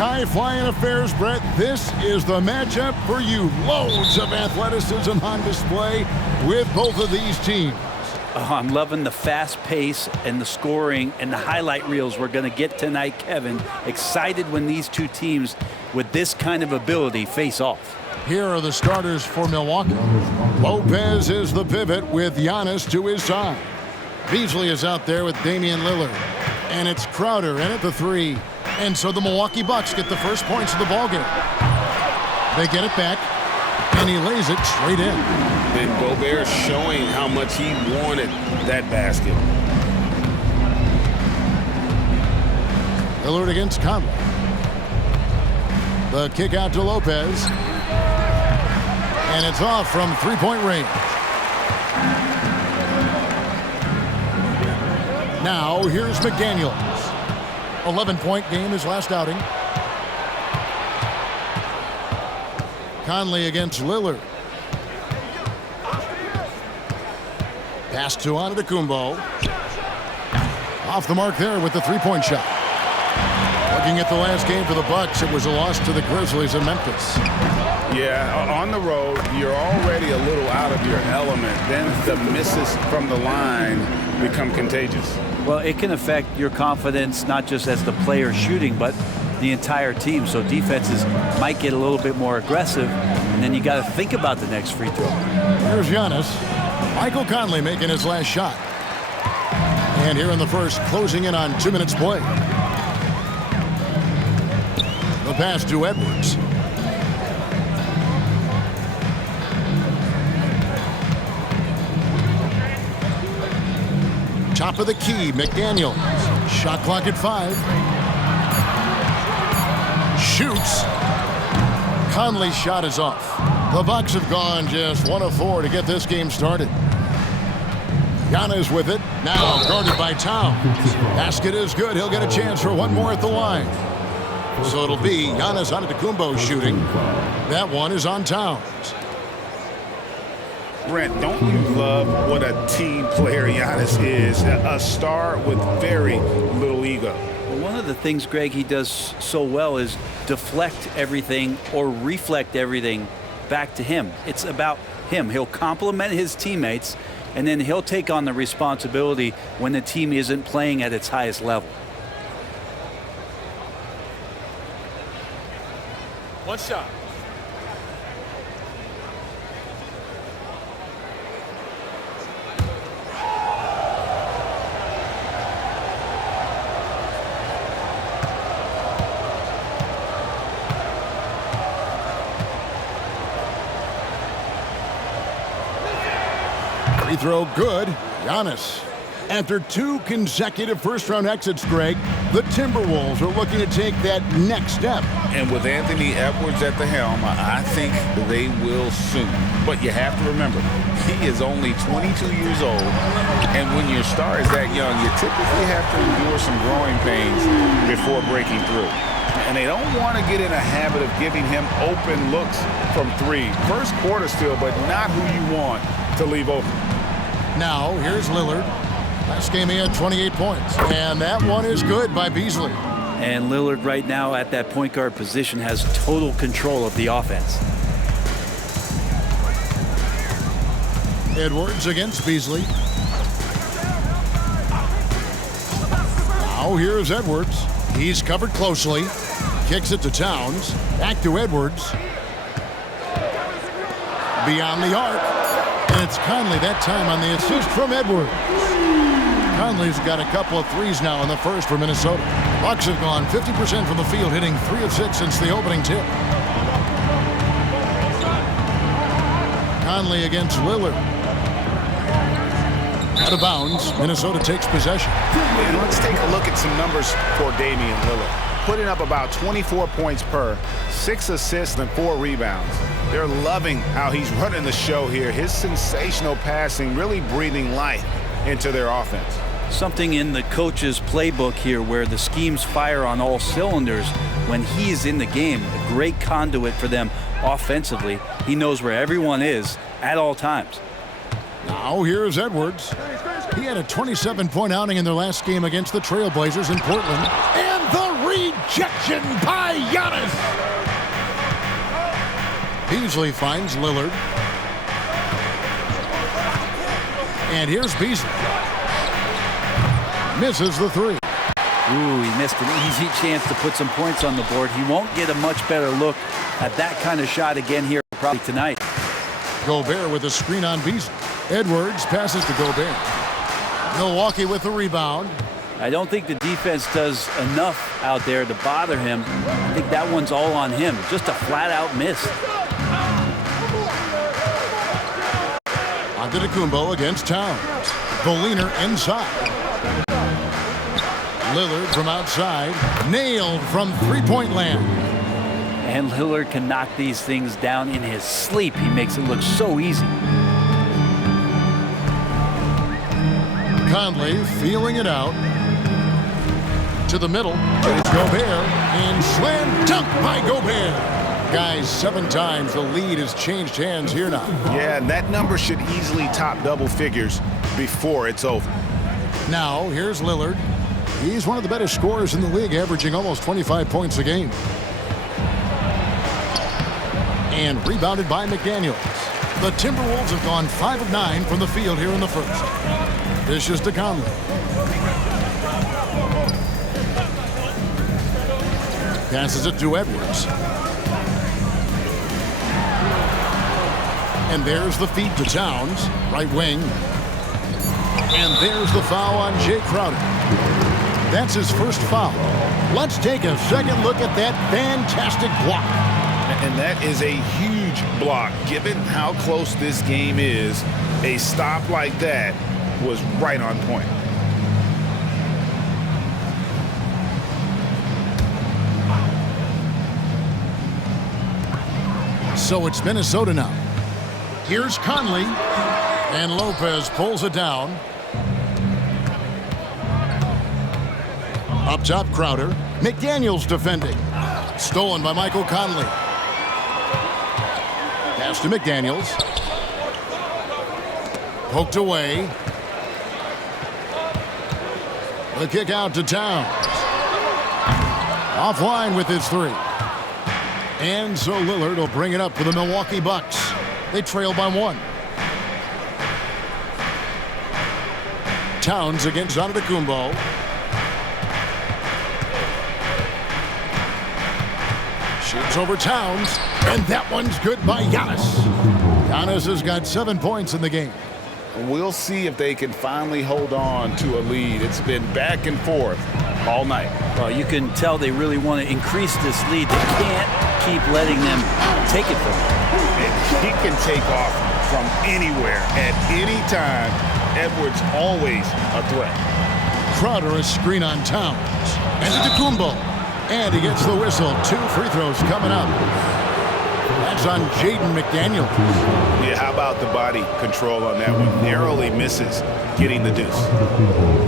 high-flying affairs, Brett. This is the matchup for you. Loads of athleticism on display with both of these teams. Oh, I'm loving the fast pace and the scoring and the highlight reels we're going to get tonight, Kevin. Excited when these two teams with this kind of ability face off. Here are the starters for Milwaukee. Lopez is the pivot with Giannis to his side. Beasley is out there with Damian Lillard. And it's Crowder in at the 3. And so the Milwaukee Bucks get the first points of the ballgame. They get it back, and he lays it straight in. And Gobert showing how much he wanted that basket. Lillard against Conley. The kick out to Lopez. And it's off from three-point range. Now, here's McDaniels. 11-point game his last outing. Conley against Lillard. Pass to Antetokounmpo. Off the mark there with the three-point shot. Looking at the last game for the Bucks, it was a loss to the Grizzlies in Memphis. Yeah, on the road, you're already a little out of your element. Then the misses from the line become contagious. Well, it can affect your confidence, not just as the player shooting, but the entire team. So defenses might get a little bit more aggressive, and then you got to think about the next free throw. Here's Giannis. Michael Conley making his last shot. And here in the first, closing in on 2 minutes play. The pass to Edwards. Top of the key, McDaniels. Shot clock at 5. Shoots. Conley's shot is off. The Bucks have gone just 1 of 4 to get this game started. Giannis with it. Now guarded by Towns. Basket is good. He'll get a chance for one more at the line. So it'll be Giannis Antetokounmpo shooting. That one is on Towns. Brent, don't you love what a team player Giannis is? A star with very little ego. One of the things, Greg, he does so well is deflect everything or reflect everything back to him. It's about him. He'll compliment his teammates, and then he'll take on the responsibility when the team isn't playing at its highest level. One shot. Free throw good. Giannis. After 2 consecutive first-round exits, Greg, the Timberwolves are looking to take that next step. And with Anthony Edwards at the helm, I think they will soon. But you have to remember, he is only 22 years old. And when your star is that young, you typically have to endure some growing pains before breaking through. And they don't want to get in a habit of giving him open looks from 3. First quarter still, but not who you want to leave open. Now, here's Lillard. Last game he had 28 points. And that one is good by Beasley. And Lillard right now at that point guard position has total control of the offense. Edwards against Beasley. Now here's Edwards. He's covered closely. Kicks it to Towns. Back to Edwards. Beyond the arc. And it's Conley that time on the assist from Edwards. Conley's got a couple of threes now in the first for Minnesota. Bucks have gone 50% from the field, hitting 3 of 6 since the opening tip. Conley against Lillard. Out of bounds. Minnesota takes possession. And let's take a look at some numbers for Damian Lillard. Putting up about 24 points per, 6 assists and 4 rebounds. They're loving how he's running the show here. His sensational passing really breathing life into their offense. Something in the coach's playbook here where the schemes fire on all cylinders when he is in the game. A great conduit for them offensively. He knows where everyone is at all times. Now here's Edwards. He had a 27-point outing in their last game against the Trailblazers in Portland. And the Rejection by Giannis. Beasley finds Lillard. And here's Beasley. Misses the three. Ooh, he missed an easy chance to put some points on the board. He won't get a much better look at that kind of shot again here probably tonight. Gobert with a screen on Beasley. Edwards passes to Gobert. Milwaukee with the rebound. I don't think the defense does enough out there to bother him. I think that one's all on him. Just a flat-out miss. Antetokounmpo against Towns. Berliner inside. Lillard from outside. Nailed from three-point land. And Lillard can knock these things down in his sleep. He makes it look so easy. Conley feeling it out. To the middle. It's Gobert. And slam dunk by Gobert. Guys, 7 times the lead has changed hands here now. Yeah, and that number should easily top double figures before it's over. Now, here's Lillard. He's one of the better scorers in the league, averaging almost 25 points a game. And rebounded by McDaniels. The Timberwolves have gone 5 of 9 from the field here in the first. This is to Conley. Passes it to Edwards. And there's the feed to Towns, right wing. And there's the foul on Jay Crowder. That's his first foul. Let's take a second look at that fantastic block. And that is a huge block. Given how close this game is, a stop like that was right on point. So it's Minnesota now. Here's Conley. And Lopez pulls it down. Up top, Crowder. McDaniels defending. Stolen by Michael Conley. Pass to McDaniels. Poked away. The kick out to Towns. Offline with his three. And so Lillard will bring it up for the Milwaukee Bucks. They trail by 1. Towns against Antetokounmpo. Shoots over Towns. And that one's good by Giannis. Giannis has got 7 points in the game. We'll see if they can finally hold on to a lead. It's been back and forth all night. Well, you can tell they really want to increase this lead. They can't keep letting them take it from him. And he can take off from anywhere at any time. Edwards always a threat. Crowder a screen on Towns. And Antetokounmpo. And he gets the whistle. 2 free throws coming up. That's on Jaden McDaniels. Yeah, how about the body control on that one? Narrowly misses getting the deuce.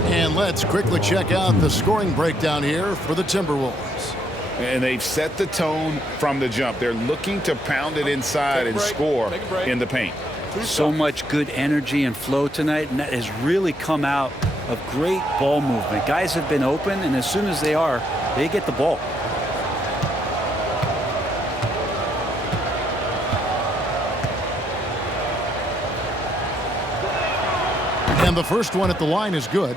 And let's quickly check out the scoring breakdown here for the Timberwolves. And they've set the tone from the jump. They're looking to pound it inside and score in the paint. So much good energy and flow tonight, and that has really come out of great ball movement. Guys have been open, and as soon as they are, they get the ball. And the first one at the line is good.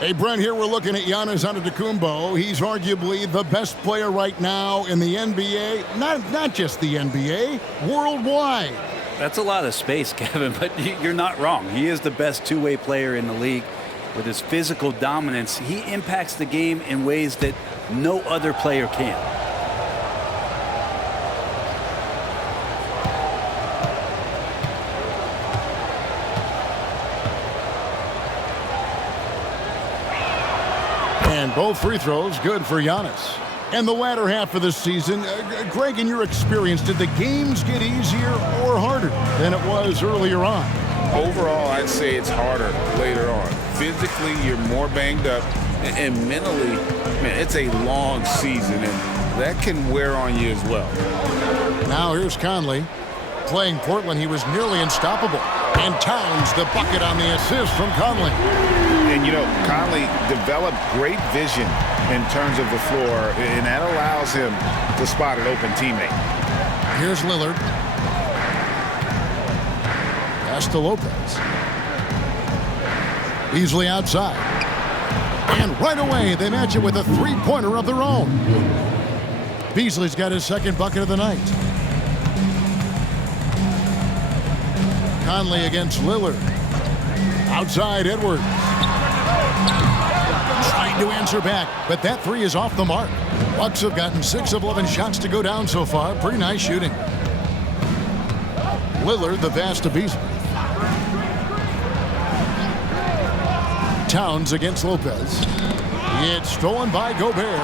Hey, Brent, here we're looking at Giannis Antetokounmpo. He's arguably the best player right now in the NBA. Not just the NBA, worldwide. That's a lot of space, Kevin, but you're not wrong. He is the best two-way player in the league. With his physical dominance, he impacts the game in ways that no other player can. And both free throws good for Giannis. And the latter half of the season, Greg, in your experience, did the games get easier or harder than it was earlier on? Overall, I'd say it's harder later on. Physically, you're more banged up, and mentally, man, it's a long season, and that can wear on you as well. Now here's Conley. Playing Portland, he was nearly unstoppable. And Towns, the bucket on the assist from Conley. And, you know, Conley developed great vision in terms of the floor, and that allows him to spot an open teammate. Here's Lillard. Pass to Lopez. Beasley outside. And right away, they match it with a three-pointer of their own. Beasley's got his second bucket of the night. Conley against Lillard. Outside, Edwards. Trying to answer back, but that three is off the mark. Bucks have gotten 6 of 11 shots to go down so far. Pretty nice shooting. Lillard, the pass to Beasley. Towns against Lopez. It's stolen by Gobert.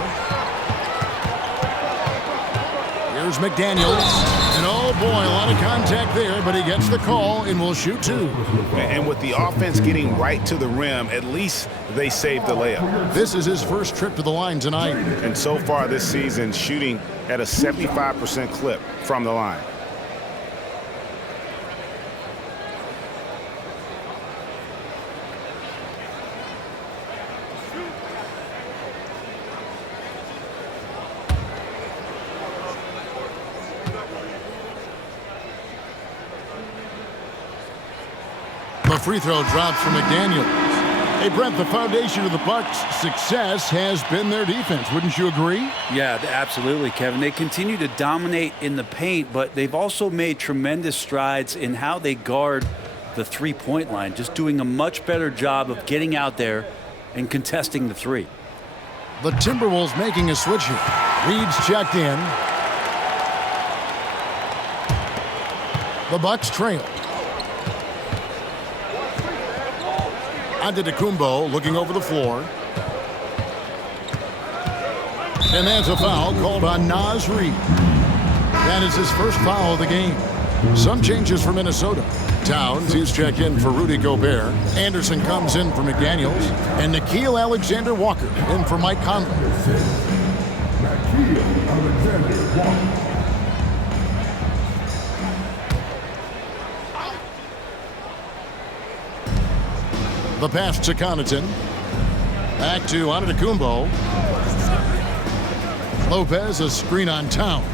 Here's McDaniels. And oh boy, a lot of contact there, but he gets the call and will shoot 2. And with the offense getting right to the rim, at least they saved the layup. This is his first trip to the line tonight. And so far this season, shooting at a 75% clip from the line. The free throw drops for McDaniels. Hey, Brent, the foundation of the Bucks' success has been their defense. Wouldn't you agree? Yeah, absolutely, Kevin. They continue to dominate in the paint, but they've also made tremendous strides in how they guard the three-point line, just doing a much better job of getting out there and contesting the three. The Timberwolves making a switch here. Reed's checked in. The Bucks trail. Antetokounmpo looking over the floor. And that's a foul called on Naz Reid. That is his first foul of the game. Some changes for Minnesota. Towns, he's checked in for Rudy Gobert. Anderson comes in for McDaniels. And Nickeil Alexander-Walker in for Mike Conley. The pass to Connaughton. Back to Antetokounmpo. Lopez, a screen on Towns.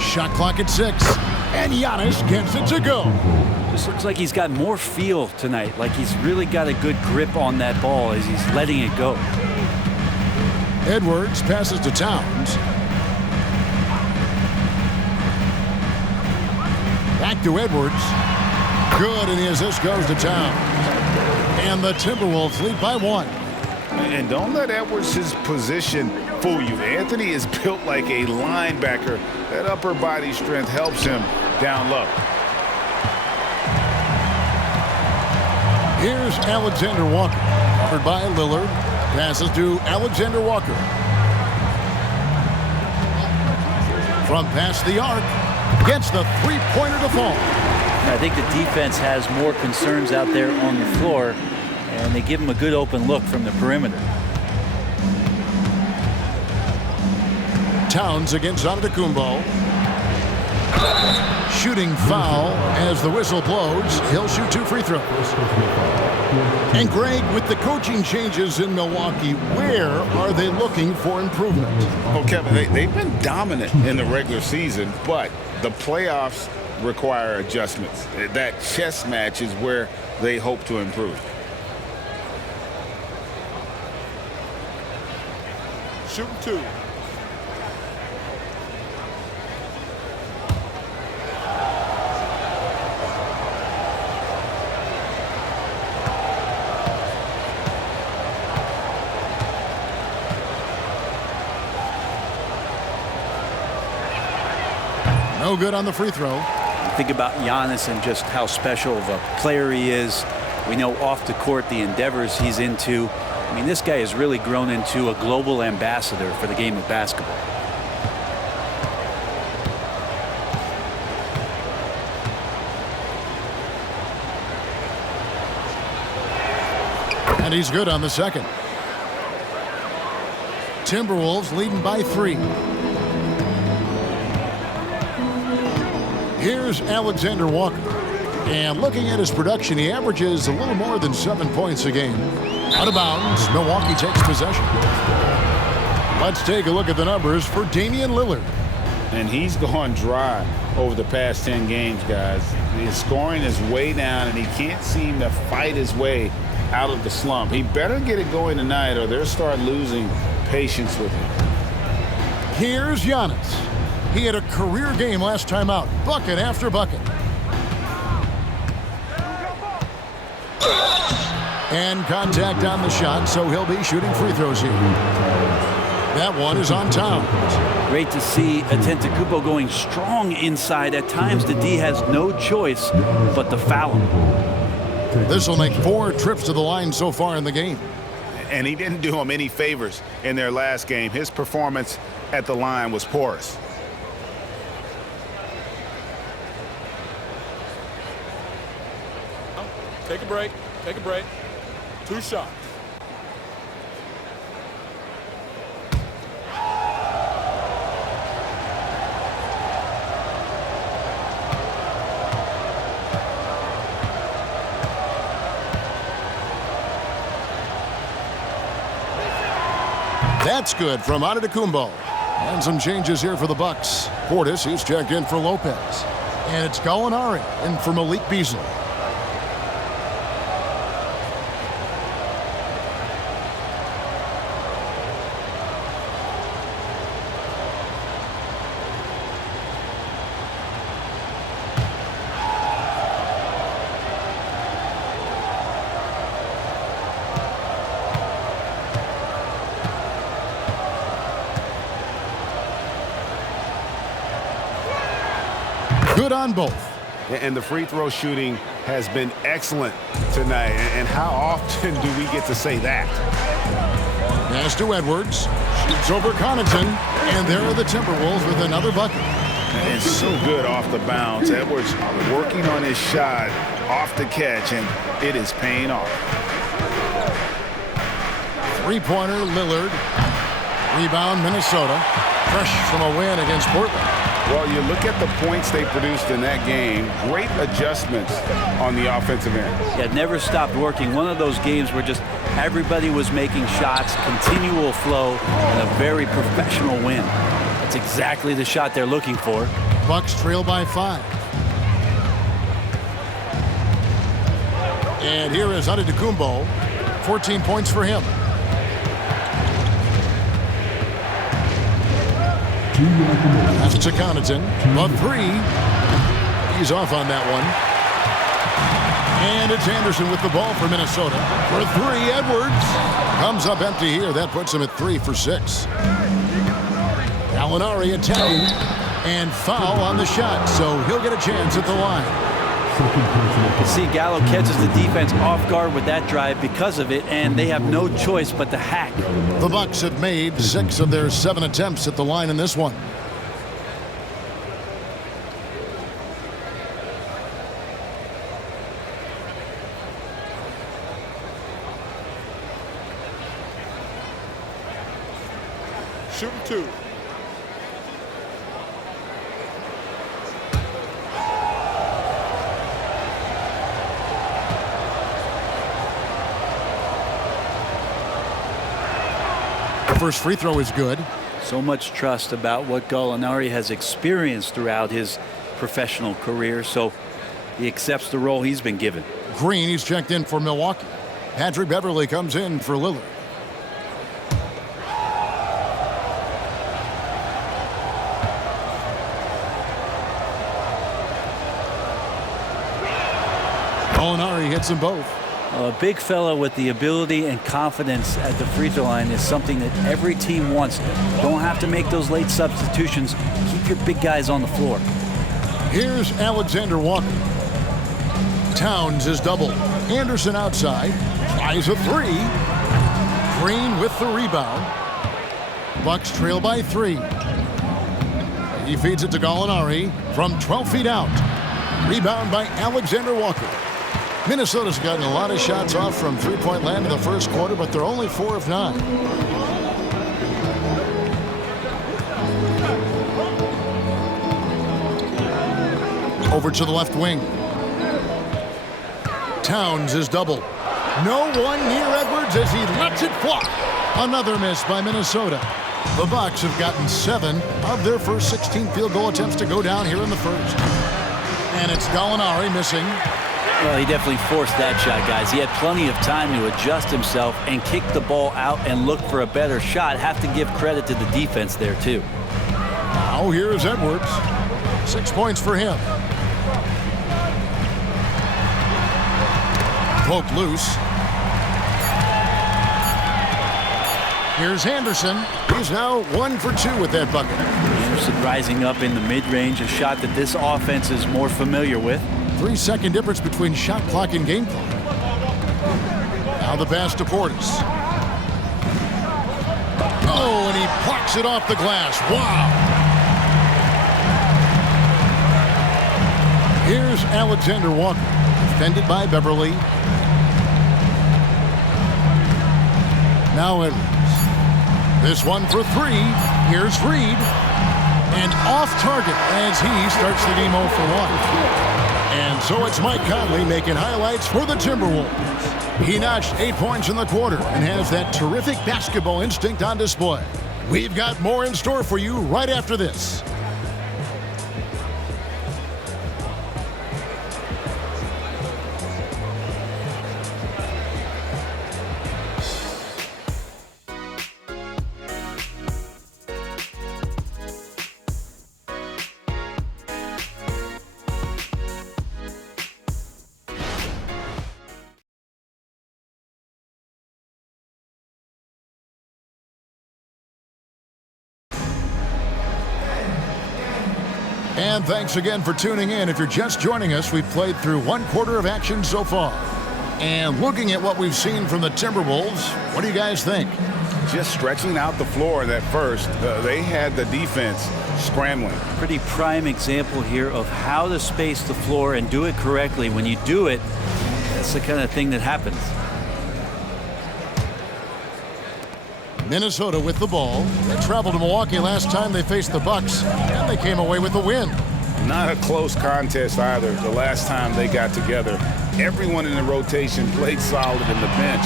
Shot clock at 6. And Giannis gets it to go. Just looks like he's got more feel tonight. Like he's really got a good grip on that ball as he's letting it go. Edwards passes to Towns. Back to Edwards. Good, and the assist goes to Towns. And the Timberwolves lead by 1. And don't let Edwards' position fool you. Anthony is built like a linebacker. That upper body strength helps him down low. Here's Alexander Walker. Covered by Lillard. Passes to Alexander Walker. From past the arc. Gets the three-pointer to fall. I think the defense has more concerns out there on the floor, and they give him a good open look from the perimeter. Towns against Antetokounmpo. Shooting foul as the whistle blows. He'll shoot 2 free throws. And Greg, with the coaching changes in Milwaukee, where are they looking for improvement? Well, Kevin, they've been dominant in the regular season, but the playoffs require adjustments. That chess match is where they hope to improve. Shooting 2. No good on the free throw. Think about Giannis and just how special of a player he is. We know off the court the endeavors he's into. I mean, this guy has really grown into a global ambassador for the game of basketball. And he's good on the second. Timberwolves leading by 3. Here's Alexander Walker. And looking at his production, he averages a little more than 7 points a game. Out of bounds. Milwaukee takes possession. Let's take a look at the numbers for Damian Lillard. And he's gone dry over the past 10 games, guys. His scoring is way down, and he can't seem to fight his way out of the slump. He better get it going tonight, or they'll start losing patience with him. Here's Giannis. He had a career game last time out. Bucket after bucket. And contact on the shot, so he'll be shooting free throws here. That one is on Towns. Great to see Antetokounmpo going strong inside. At times, the D has no choice but to foul him. This will make 4 trips to the line so far in the game. And he didn't do him any favors in their last game. His performance at the line was porous. Take a break. Take a break. 2 shots. That's good from Antetokounmpo. And some changes here for the Bucks. Portis, he's checked in for Lopez. And it's Gallinari in for Malik Beasley. Good on both. And the free throw shooting has been excellent tonight. And how often do we get to say that? Pass to Edwards. Shoots over Connaughton. And there are the Timberwolves with another bucket. And so good off the bounce. Edwards working on his shot off the catch, and it is paying off. Three-pointer, Lillard. Rebound, Minnesota. Fresh from a win against Portland. Well, you look at the points they produced in that game. Great adjustments on the offensive end. Yeah, never stopped working. One of those games where just everybody was making shots, continual flow, and a very professional win. That's exactly the shot they're looking for. Bucks trail by 5. And here is Antetokounmpo. 14 points for him. That's to Connaughton. But 3. He's off on that one. And it's Anderson with the ball for Minnesota. For 3, Edwards. Comes up empty here. That puts him at 3 for 6. Gallinari attacking. And foul on the shot. So he'll get a chance at the line. You see Gallo catches the defense off guard with that drive because of it, and they have no choice but to hack. The Bucks have made 6 of their 7 attempts at the line in this one. Shooting 2. First free throw is good. So much trust about what Gallinari has experienced throughout his professional career, so he accepts the role he's been given. Green, he's checked in for Milwaukee. Patrick Beverley comes in for Lillard. Gallinari hits them both. A big fella with the ability and confidence at the free throw line is something that every team wants. Don't have to make those late substitutions. Keep your big guys on the floor. Here's Alexander Walker. Towns is doubled. Anderson outside. Tries a 3. Green with the rebound. Bucks trail by 3. He feeds it to Gallinari from 12 feet out. Rebound by Alexander Walker. Minnesota's gotten a lot of shots off from three-point land in the first quarter, but they're only 4 of 9. Over to the left wing. Towns is doubled. No one near Edwards as he lets it fly. Another miss by Minnesota. The Bucks have gotten 7 of their first 16 field goal attempts to go down here in the first. And it's Gallinari missing. Well, he definitely forced that shot, guys. He had plenty of time to adjust himself and kick the ball out and look for a better shot. Have to give credit to the defense there, too. Now here's Edwards. 6 points for him. Poked loose. Here's Anderson. He's now 1 for 2 with that bucket. Anderson rising up in the mid-range, a shot that this offense is more familiar with. 3-second difference between shot clock and game clock. Now the pass to Portis. Oh, and he plucks it off the glass. Wow. Here's Alexander Walker, defended by Beverly. Now Edwards. This one for 3. Here's Reed. And off target as he starts the game 0 for 1. And so it's Mike Conley making highlights for the Timberwolves. He notched 8 points in the quarter and has that terrific basketball instinct on display. We've got more in store for you right after this. And thanks again for tuning in. If you're just joining us, we've played through 1 quarter of action so far. And looking at what we've seen from the Timberwolves, what do you guys think? Just stretching out the floor that first. They had the defense scrambling. Pretty prime example here of how to space the floor and do it correctly. When you do it, that's the kind of thing that happens. Minnesota with the ball. They traveled to Milwaukee last time they faced the Bucks, and they came away with a win. Not a close contest either the last time they got together. Everyone in the rotation played solid, and the bench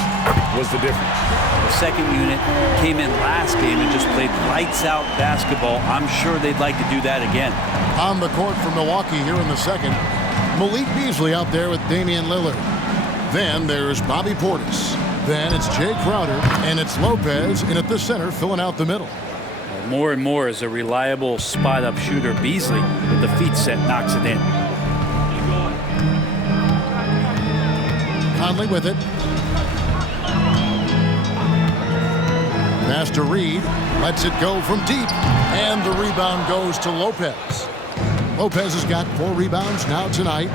was the difference. The second unit came in last game and just played lights-out basketball. I'm sure they'd like to do that again. On the court for Milwaukee here in the second, Malik Beasley out there with Damian Lillard. Then there's Bobby Portis. Then it's Jay Crowder, and it's Lopez in at the center, filling out the middle. More and more as a reliable spot-up shooter. Beasley, with the feet set, knocks it in. Conley with it. Pass to Reed. Lets it go from deep. And the rebound goes to Lopez. Lopez has got 4 rebounds now tonight.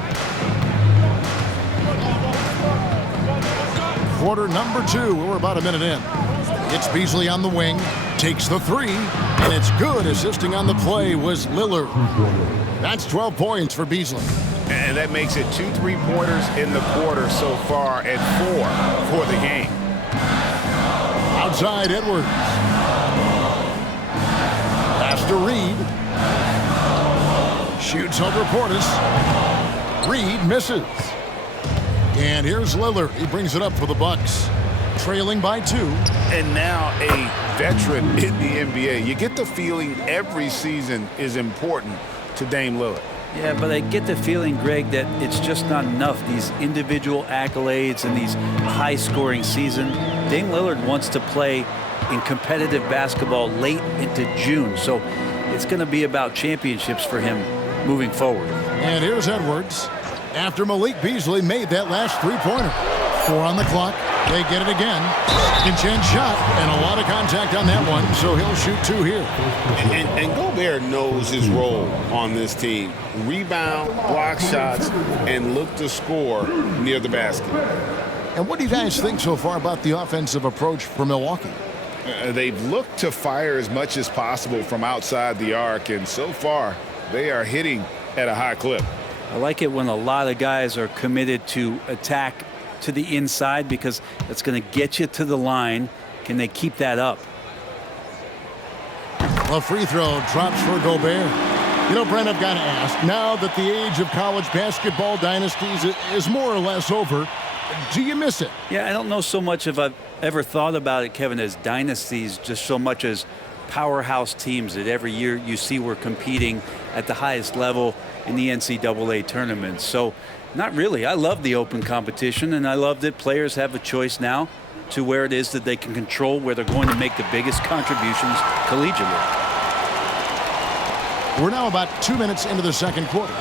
Quarter number 2. We're about a minute in. It's Beasley on the wing. Takes the 3. And it's good. Assisting on the play was Lillard. That's 12 points for Beasley. And that makes it 2 3-pointers in the quarter so far and 4 for the game. Outside Edwards. Pass to Reed. Shoots over Portis. Reed misses. And here's Lillard. He brings it up for the Bucks. Trailing by 2. And now a veteran in the NBA. You get the feeling every season is important to Dame Lillard. Yeah, but I get the feeling, Greg, that it's just not enough. These individual accolades and these high-scoring season. Dame Lillard wants to play in competitive basketball late into June. So it's going to be about championships for him moving forward. And here's Edwards. After Malik Beasley made that last 3-pointer. 4 on the clock. They get it again. Second chance shot, and a lot of contact on that one, so he'll shoot 2 here. And Gobert knows his role on this team. Rebound, block shots, and look to score near the basket. And what do you guys think so far about the offensive approach for Milwaukee? They've looked to fire as much as possible from outside the arc, and so far they are hitting at a high clip. I like it when a lot of guys are committed to attack to the inside because that's going to get you to the line. Can they keep that up? A free throw drops for Gobert. You know, Brent, I've got to ask, now that the age of college basketball dynasties is more or less over, Do you miss it? Yeah, I don't know so much if I've ever thought about it, Kevin, as dynasties, just so much as powerhouse teams that every year you see we're competing at the highest level in the NCAA tournament. So not really. I love the open competition, and I love that players have a choice now to where it is that they can control where they're going to make the biggest contributions collegiately. We're now about 2 minutes into the second quarter.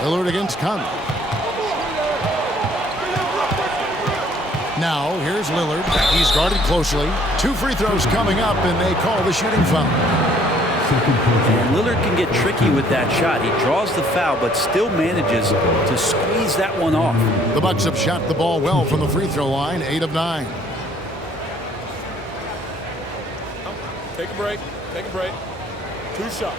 Lillard against Conley. Now, here's Lillard. He's guarded closely. 2 free throws coming up, and they call the shooting foul. And Lillard can get tricky with that shot. He draws the foul, but still manages to squeeze that one off. The Bucks have shot the ball well from the free throw line, 8 of 9. Take a break. Take a break. 2 shots.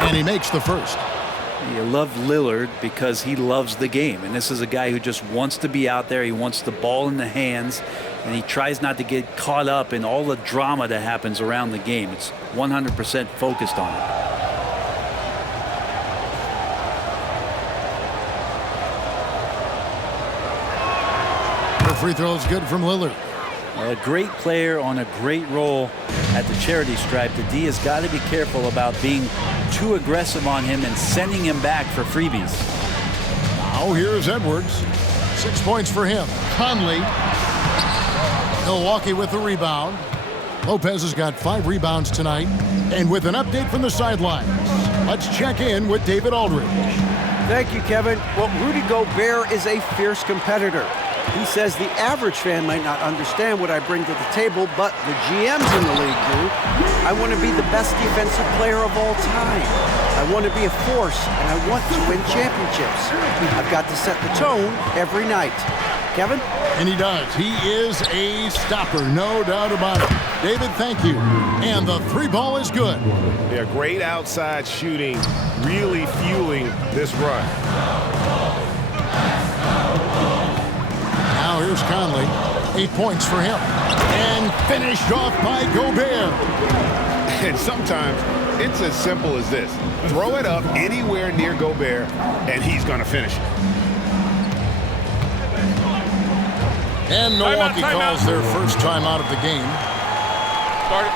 And he makes the first. You love Lillard because he loves the game. And this is a guy who just wants to be out there. He wants the ball in the hands. And he tries not to get caught up in all the drama that happens around the game. It's 100% focused on it. The free throw is good from Lillard. A great player on a great role at the charity stripe. The D has got to be careful about being too aggressive on him and sending him back for freebies. Now here's Edwards. 6 points for him. Conley. Milwaukee with the rebound. Lopez has got 5 rebounds tonight. And with an update from the sidelines, let's check in with David Aldridge. Thank you, Kevin. Well, Rudy Gobert is a fierce competitor. He says the average fan might not understand what I bring to the table, but the GMs in the league do. I want to be the best defensive player of all time. I want to be a force, and I want to win championships. I've got to set the tone every night. Kevin? And he does. He is a stopper, no doubt about it. David, thank you. And the 3-ball is good. Yeah, great outside shooting, really fueling this run. Now here's Conley. 8 points for him. And finished off by Gobert. And sometimes it's as simple as this. Throw it up anywhere near Gobert, and he's going to finish it. And Milwaukee calls their first time out of the game. Start it.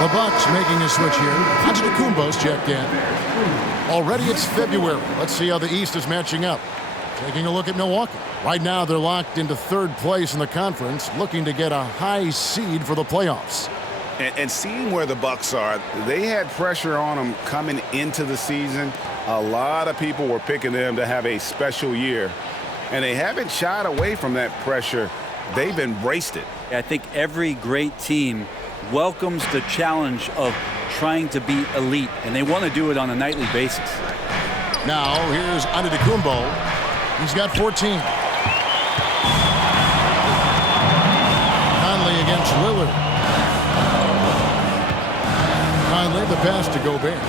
The Bucks making a switch here. Antetokounmpo's checked in. Already it's February. Let's see how the East is matching up. Taking a look at Milwaukee. Right now they're locked into 3rd place in the conference, looking to get a high seed for the playoffs. And seeing where the Bucks are, they had pressure on them coming into the season. A lot of people were picking them to have a special year. And they haven't shied away from that pressure. They've embraced it. I think every great team welcomes the challenge of trying to be elite, and they want to do it on a nightly basis. Now here's Antetokounmpo. He's got 14. Conley against Lillard. Conley, the pass to Gobert.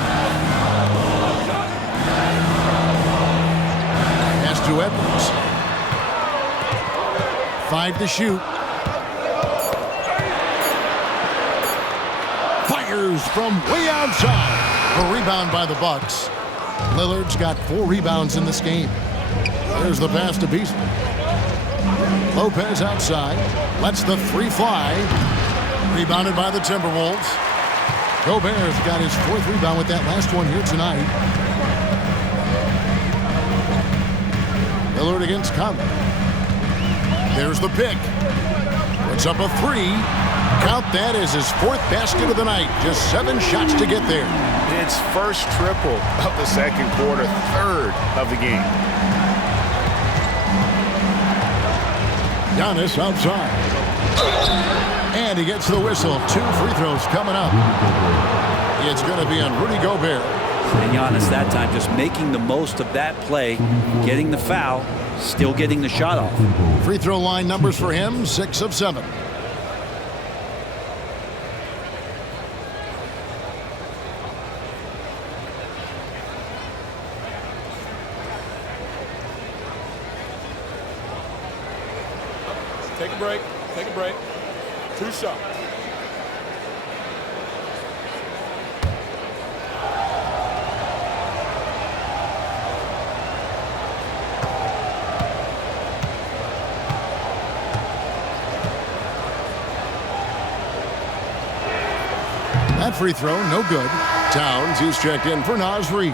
Pass to Edwards. 5 to shoot. Fires from way outside. A rebound by the Bucks. Lillard's got 4 rebounds in this game. There's the pass to Beasley. Lopez outside. Lets the 3 fly. Rebounded by the Timberwolves. Gobert's got his 4th rebound with that last one here tonight. Lillard against Conley. There's the pick. Puts up a 3. Count that as his 4th basket of the night. Just 7 shots to get there. It's first triple of the second quarter, 3rd of the game. Giannis outside. And he gets the whistle. 2 free throws coming up. It's going to be on Rudy Gobert. And Giannis that time just making the most of that play, getting the foul, still getting the shot off. Free throw line numbers for him, 6 of 7. Take a break. Take a break. 2 shots. That free throw, no good. Towns, he's checked in for Naz Reid.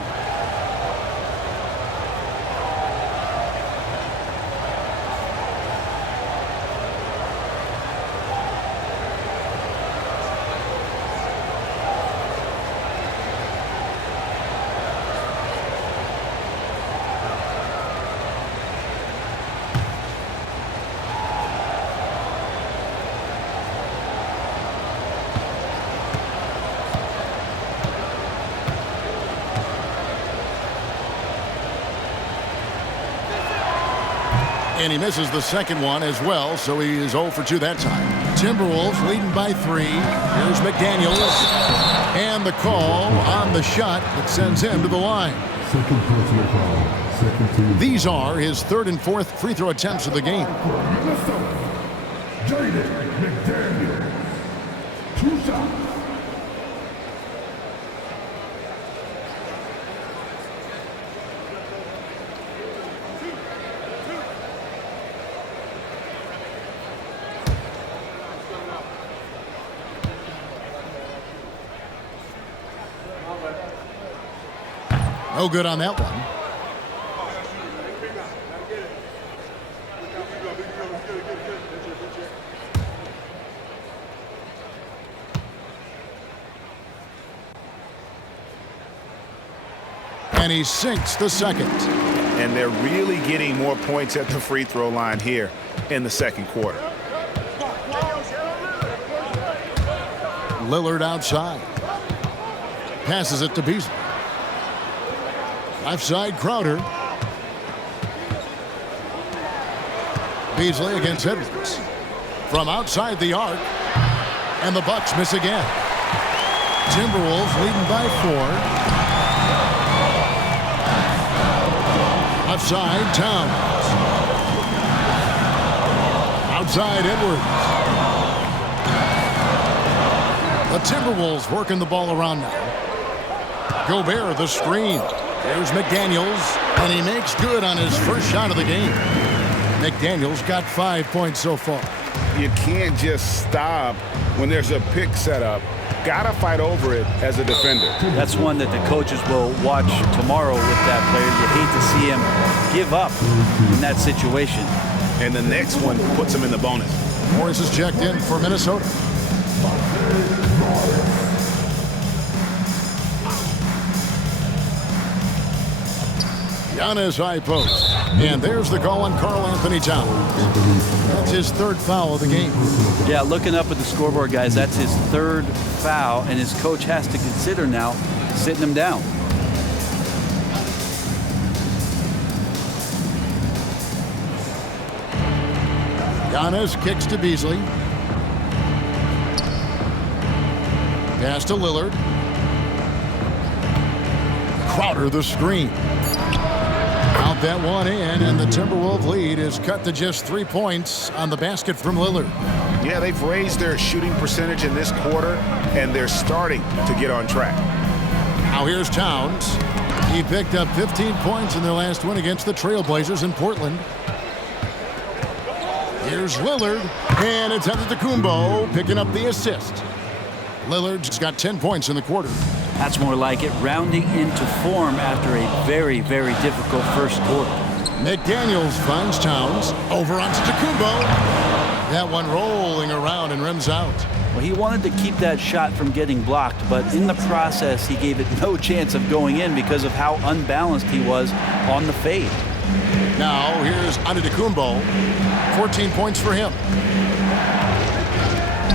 And he misses the second one as well, so he is 0 for 2 that time. Timberwolves leading by 3. Here's McDaniels. And the call on the shot that sends him to the line. Second personal foul. Second team. These are his 3rd and 4th free throw attempts of the game. Jaden McDaniels. 2 shots. No good on that one. And he sinks the second. And they're really getting more points at the free throw line here in the second quarter. Lillard outside. Passes it to Beasley. Left side, Crowder. Beasley against Edwards. From outside the arc. And the Bucks miss again. Timberwolves leading by 4. Left side, Towns. Outside, Edwards. The Timberwolves working the ball around now. Gobert, the screen. There's McDaniels, and he makes good on his first shot of the game. McDaniels got 5 points so far. You can't just stop when there's a pick set up. Gotta fight over it as a defender. That's one that the coaches will watch tomorrow with that player. You hate to see him give up in that situation. And the next one puts him in the bonus. Morris is checked in for Minnesota. Giannis high post. And there's the call on Karl Anthony Towns. That's his 3rd foul of the game. Yeah, looking up at the scoreboard, guys, that's his 3rd foul, and his coach has to consider now sitting him down. Giannis kicks to Beasley. Pass to Lillard. Crowder the screen. Out that one in, and the Timberwolves lead is cut to just 3 points on the basket from Lillard. Yeah, they've raised their shooting percentage in this quarter, and they're starting to get on track. Now here's Towns. He picked up 15 points in their last win against the Trailblazers in Portland. Here's Lillard, and it's Antetokounmpo picking up the assist. Lillard's got 10 points in the quarter. That's more like it, rounding into form after a very, very difficult first quarter. McDaniels finds Towns over onto Antetokounmpo. That one rolling around and rims out. Well, he wanted to keep that shot from getting blocked, but in the process, he gave it no chance of going in because of how unbalanced he was on the fade. Now here's Antetokounmpo. 14 points for him.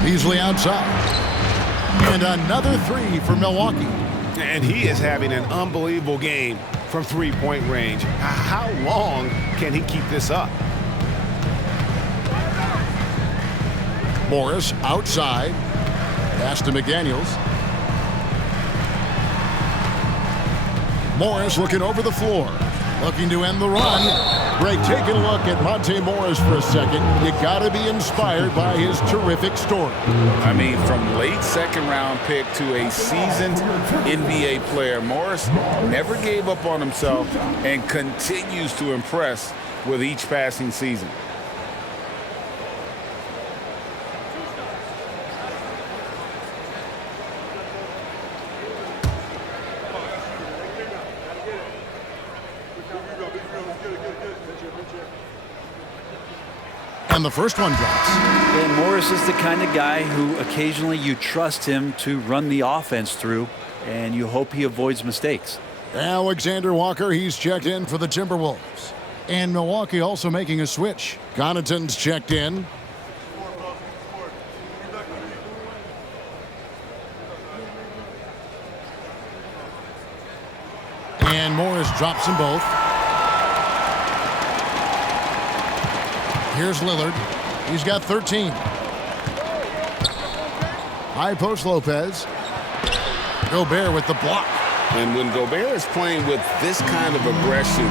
Beasley outside. And another three for Milwaukee. And he is having an unbelievable game from three-point range. How long can he keep this up? Morris outside. Pass to McDaniels. Morris looking over the floor. Looking to end the run. Greg, taking a look at Monte Morris for a second. You got to be inspired by his terrific story. I mean, from late second-round pick to a seasoned NBA player, Morris never gave up on himself and continues to impress with each passing season. And the first one drops. And Morris is the kind of guy who occasionally you trust him to run the offense through, and you hope he avoids mistakes. Alexander Walker, he's checked in for the Timberwolves. And Milwaukee also making a switch. Connaughton's checked in. And Morris drops them both. Here's Lillard. He's got 13. High post Lopez. Gobert with the block. And when Gobert is playing with this kind of aggression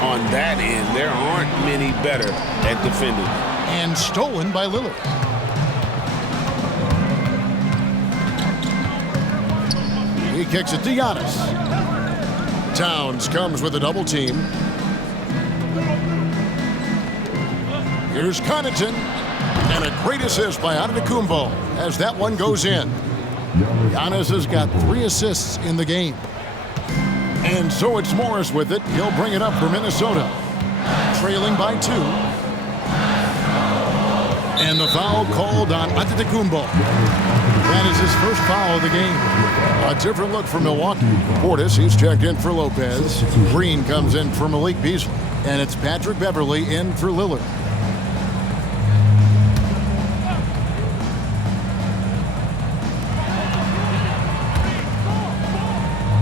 on that end, there aren't many better at defending. And stolen by Lillard. He kicks it to Giannis. Towns comes with a double team. Here's Connaughton, and a great assist by Antetokounmpo as that one goes in. Giannis has got 3 assists in the game. And so it's Morris with it. He'll bring it up for Minnesota. Trailing by 2. And the foul called on Antetokounmpo. That is his first foul of the game. A different look for Milwaukee. Portis, he's checked in for Lopez. Green comes in for Malik Beasley. And it's Patrick Beverley in for Lillard.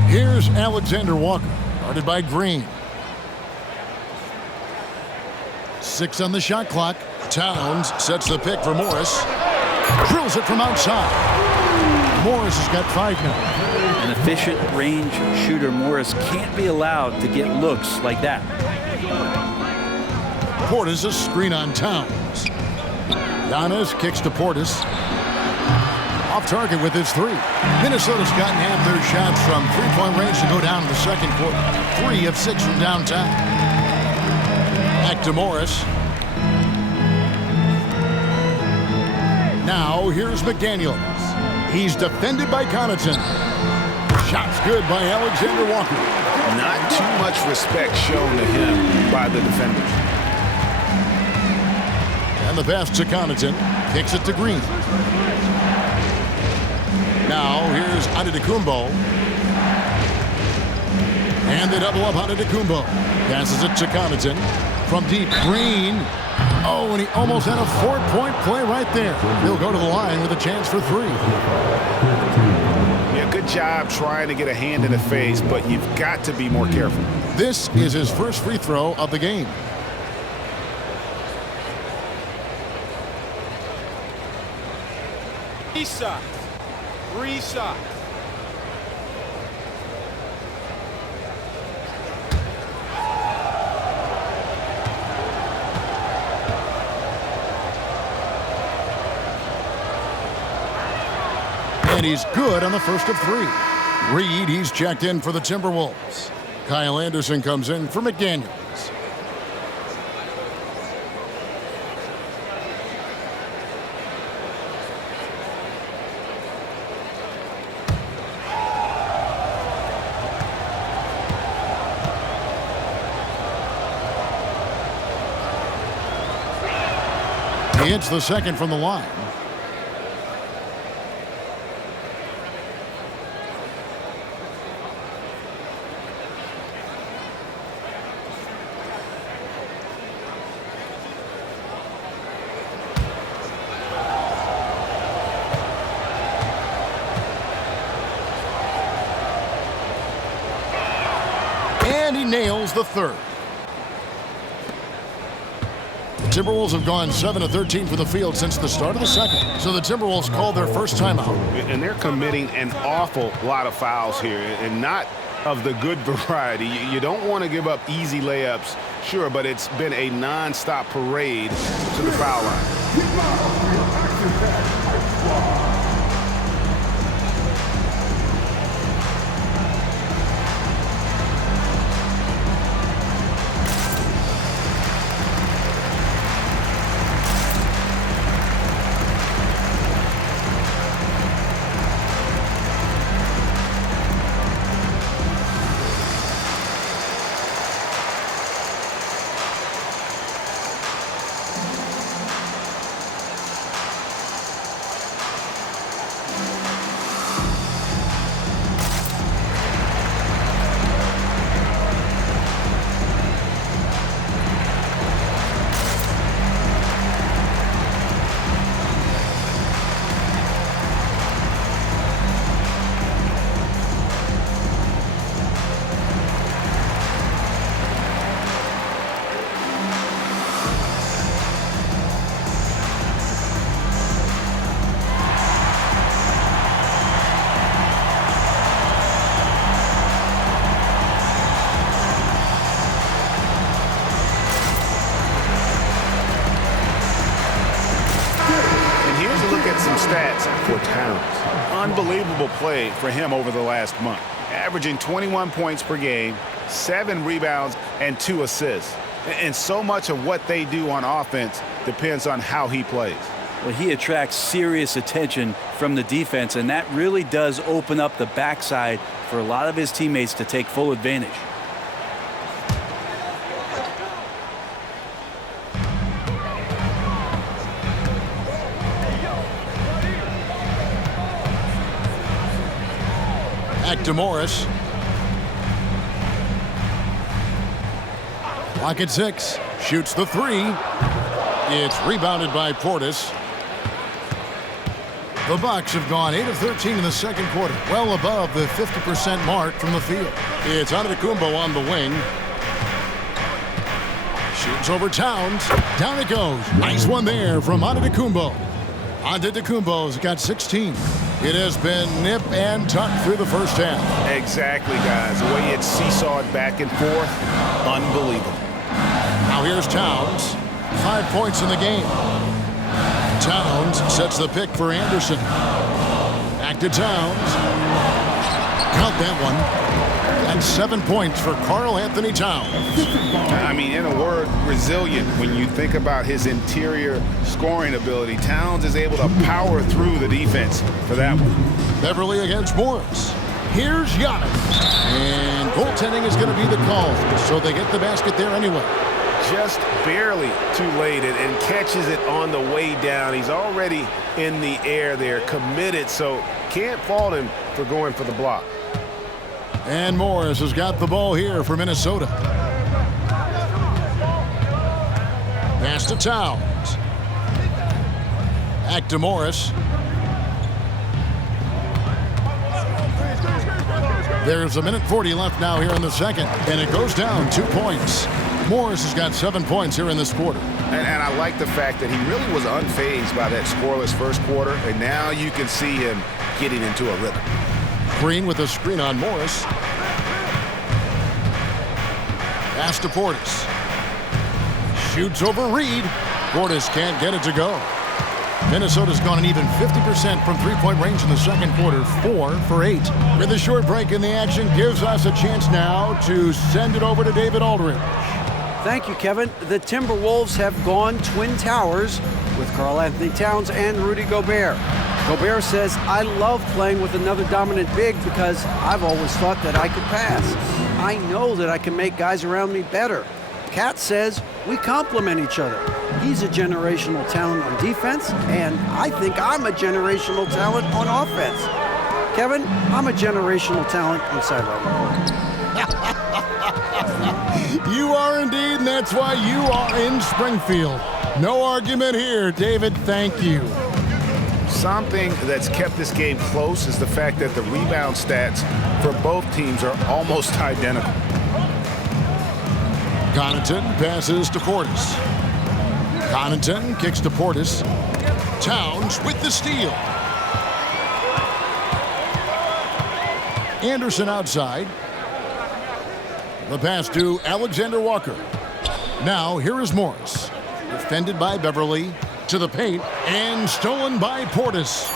Here's Alexander Walker, guarded by Green. 6 on the shot clock. Towns sets the pick for Morris. Drills it from outside. Morris has got 5 now. An efficient range shooter, Morris, can't be allowed to get looks like that. Portis a screen on Towns. Giannis kicks to Portis. Off target with his 3. Minnesota's gotten half their shots from 3-point range to go down in the second quarter. 3 of 6 from downtown. Back to Morris. Now here's McDaniels. He's defended by Connaughton. Shots good by Alexander Walker. Not too much respect shown to him by the defenders. And the pass to Connaughton. Kicks it to Green. Now here's Antetokounmpo. And they double up Antetokounmpo. Passes it to Connaughton. From deep, Green. Oh, and he almost had a 4-point play right there. He'll go to the line with a chance for 3. Yeah, good job trying to get a hand in the face, but you've got to be more careful. This is his first free throw of the game. Three shots. 3 shots. And he's good on the first of 3. Reed, he's checked in for the Timberwolves. Kyle Anderson comes in for McDaniels. He hits the second from the line. And he nails the third. The Timberwolves have gone 7 of 13 from the field since the start of the second. So the Timberwolves called their first timeout. And they're committing an awful lot of fouls here, and not of the good variety. You don't want to give up easy layups, sure, but it's been a non-stop parade to the foul line. Some stats for Towns. Unbelievable play for him over the last month. Averaging 21 points per game, 7 rebounds, and 2 assists. And so much of what they do on offense depends on how he plays. Well, he attracts serious attention from the defense, and that really does open up the backside for a lot of his teammates to take full advantage. Back to Morris. Clock at 6. Shoots the 3. It's rebounded by Portis. The Bucks have gone 8 of 13 in the second quarter, well above the 50% mark from the field. It's Antetokounmpo on the wing. Shoots over Towns. Down it goes. Nice one there from Antetokounmpo. Antetokounmpo's got 16. It has been nip and tuck through the first half. Exactly, guys. The way it's seesawed back and forth, unbelievable. Now here's Towns. 5 points in the game. Towns sets the pick for Anderson. Back to Towns. Count that one. And 7 points for Karl Anthony Towns. I mean, in a word, resilient. When you think about his interior scoring ability, Towns is able to power through the defense for that one. Beverly against Morris. Here's Giannis. And goaltending is going to be the call, so they get the basket there anyway. Just barely too late and catches it on the way down. He's already in the air there, committed, so can't fault him for going for the block. And Morris has got the ball here for Minnesota. Pass to Towns. Back to Morris. There's a minute 40 left now here in the second, and it goes down 2 points. Morris has got 7 points here in this quarter. And I like the fact that he really was unfazed by that scoreless first quarter, and now you can see him getting into a rhythm. Green with a screen on Morris. Pass to Portis. Shoots over Reed. Portis can't get it to go. Minnesota's gone an even 50% from three-point range in the second quarter, 4 for 8. With a short break in the action, gives us a chance now to send it over to David Aldridge. Thank you, Kevin. The Timberwolves have gone Twin Towers with Karl Anthony Towns and Rudy Gobert. Gobert says, I love playing with another dominant big because I've always thought that I could pass. I know that I can make guys around me better. Cat says, we complement each other. He's a generational talent on defense, and I think I'm a generational talent on offense. Kevin, I'm a generational talent on sideline. You are indeed, and that's why you are in Springfield. No argument here, David. Thank you. Something that's kept this game close is the fact that the rebound stats for both teams are almost identical. Connaughton passes to Portis. Connaughton kicks to Portis. Towns with the steal. Anderson outside. The pass to Alexander Walker. Now here is Morris. Defended by Beverly. To the paint and stolen by Portis.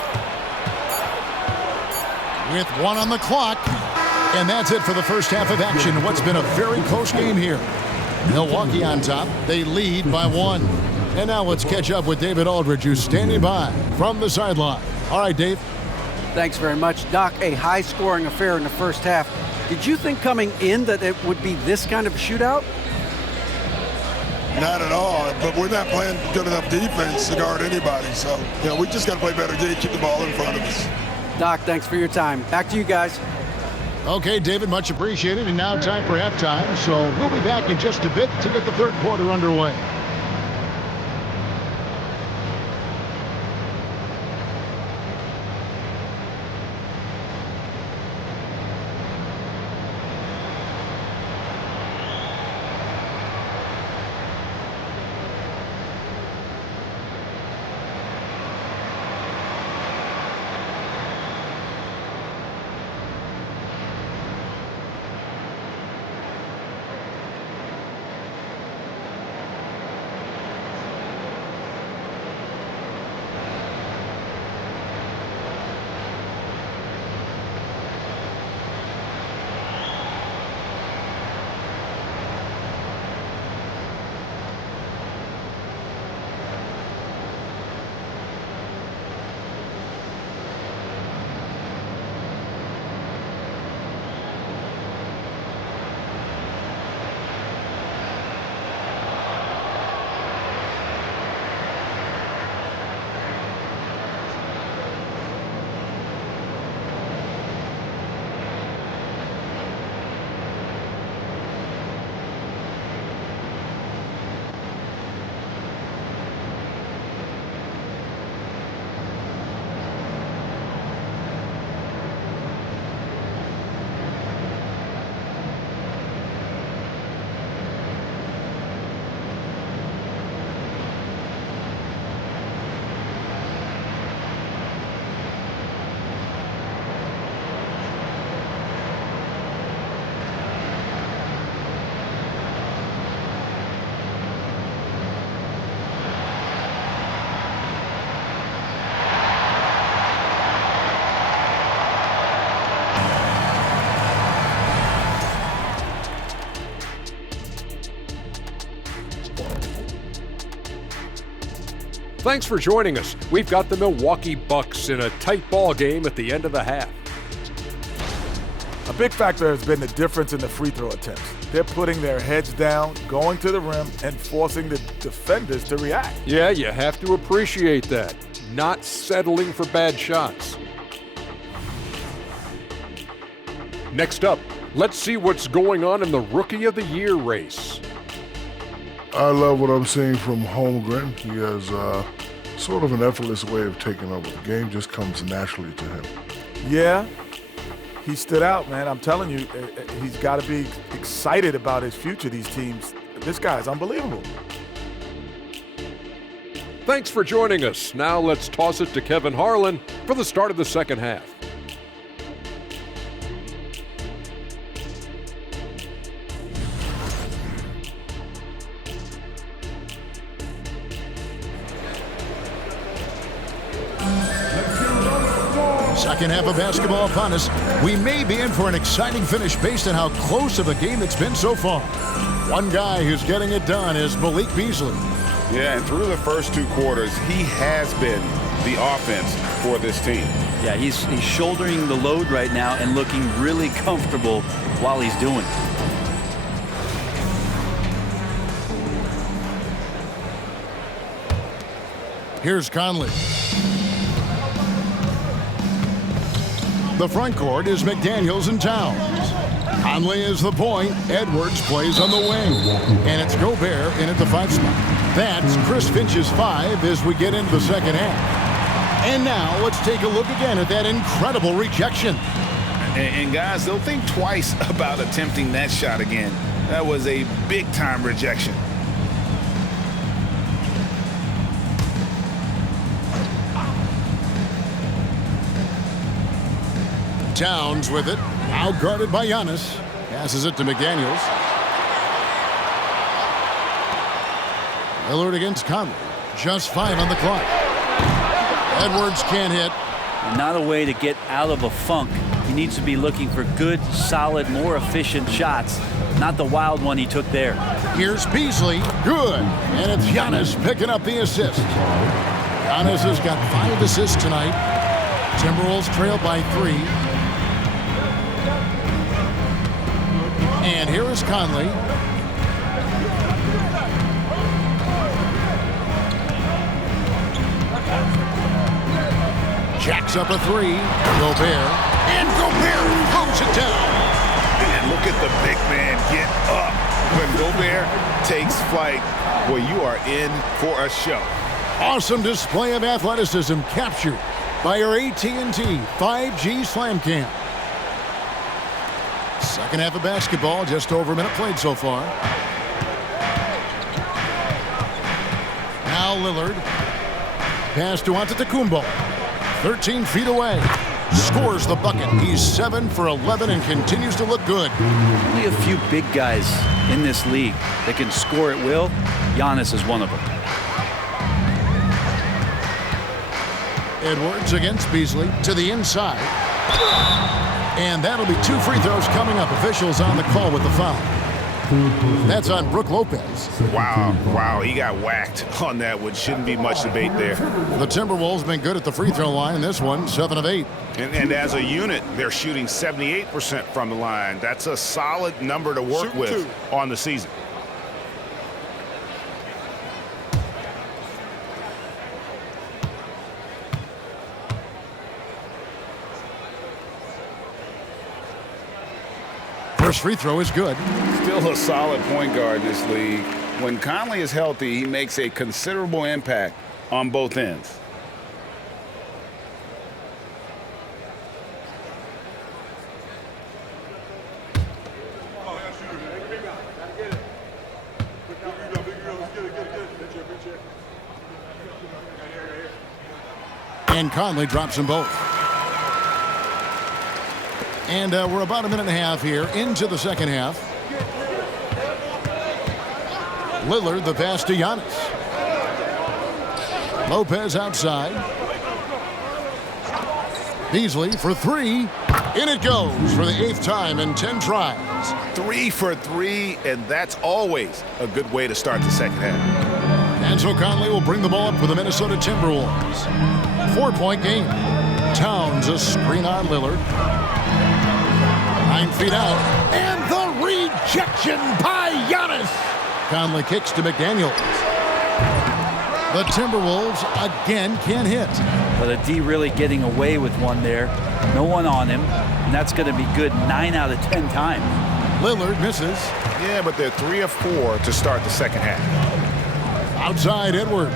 With 1 on the clock. And that's it for the first half of action. What's been a very close game here. Milwaukee on top. They lead by 1. And now let's catch up with David Aldridge, who's standing by from the sideline. All right, Dave. Thanks very much, Doc. A high-scoring affair in the first half. Did you think coming in that it would be this kind of a shootout? Not at all, but we're not playing good enough defense to guard anybody. So, we just got to play better D, keep the ball in front of us. Doc, thanks for your time. Back to you guys. Okay, David, much appreciated. And now time for halftime. So we'll be back in just a bit to get the third quarter underway. Thanks for joining us. We've got the Milwaukee Bucks in a tight ball game at the end of the half. A big factor has been the difference in the free throw attempts. They're putting their heads down, going to the rim, and forcing the defenders to react. Yeah, you have to appreciate that. Not settling for bad shots. Next up, let's see what's going on in the Rookie of the Year race. I love what I'm seeing from Holmgren. He has sort of an effortless way of taking over. The game just comes naturally to him. Yeah, he stood out, man. I'm telling you, he's got to be excited about his future. These teams This guy's unbelievable. Thanks for joining us. Now let's toss it to Kevin Harlan for the start of the second half. Second half of basketball upon us. We may be in for an exciting finish based on how close of a game it's been so far. One guy who's getting it done is Malik Beasley. Yeah, and through the first 2 quarters, he has been the offense for this team. Yeah, he's shouldering the load right now and looking really comfortable while he's doing it. Here's Conley. The front court is McDaniels and Towns. Conley is the point. Edwards plays on the wing. And it's Gobert in at the 5 spot. That's Chris Finch's 5 as we get into the second half. And now let's take a look again at that incredible rejection. And guys, they'll think twice about attempting that shot again. That was a big-time rejection. Towns with it. Now guarded by Giannis. Passes it to McDaniels. Lillard against Conley. Just 5 on the clock. Edwards can't hit. Not a way to get out of a funk. He needs to be looking for good, solid, more efficient shots, not the wild one he took there. Here's Beasley. Good. And it's Giannis picking up the assist. Giannis has got 5 assists tonight. Timberwolves trail by 3. And here is Conley. Jacks up a 3. Gobert. And Gobert throws it down. And look at the big man get up. When Gobert takes flight, well, you are in for a show. Awesome display of athleticism captured by your AT&T 5G Slam Cam. Second half of basketball, just over a minute played so far. Now Lillard. Pass to Antetokounmpo. 13 feet away. Scores the bucket. He's 7 for 11 and continues to look good. Only a few big guys in this league that can score at will. Giannis is one of them. Edwards against Beasley to the inside. And that'll be 2 free throws coming up. Officials on the call with the foul. That's on Brook Lopez. Wow, he got whacked on that one. Shouldn't be much debate there. The Timberwolves been good at the free throw line in this one, 7 of 8. And as a unit, they're shooting 78% from the line. That's a solid number to work with on the season. First free throw is good. Still a solid point guard in this league. When Conley is healthy, he makes a considerable impact on both ends. And Conley drops them both. And we're about a minute and a half here into the second half. Lillard, the pass to Giannis. Lopez outside. Beasley for 3. In it goes for the 8th time in 10 tries. 3 for 3, and that's always a good way to start the second half. And so Conley will bring the ball up for the Minnesota Timberwolves. 4-point game. Towns a screen on Lillard. 9 feet out. And the rejection by Giannis. Conley kicks to McDaniels. The Timberwolves again can't hit. But a D really getting away with one there. No one on him. And that's going to be good 9 out of 10 times. Lillard misses. Yeah, but they're 3 of 4 to start the second half. Outside Edwards.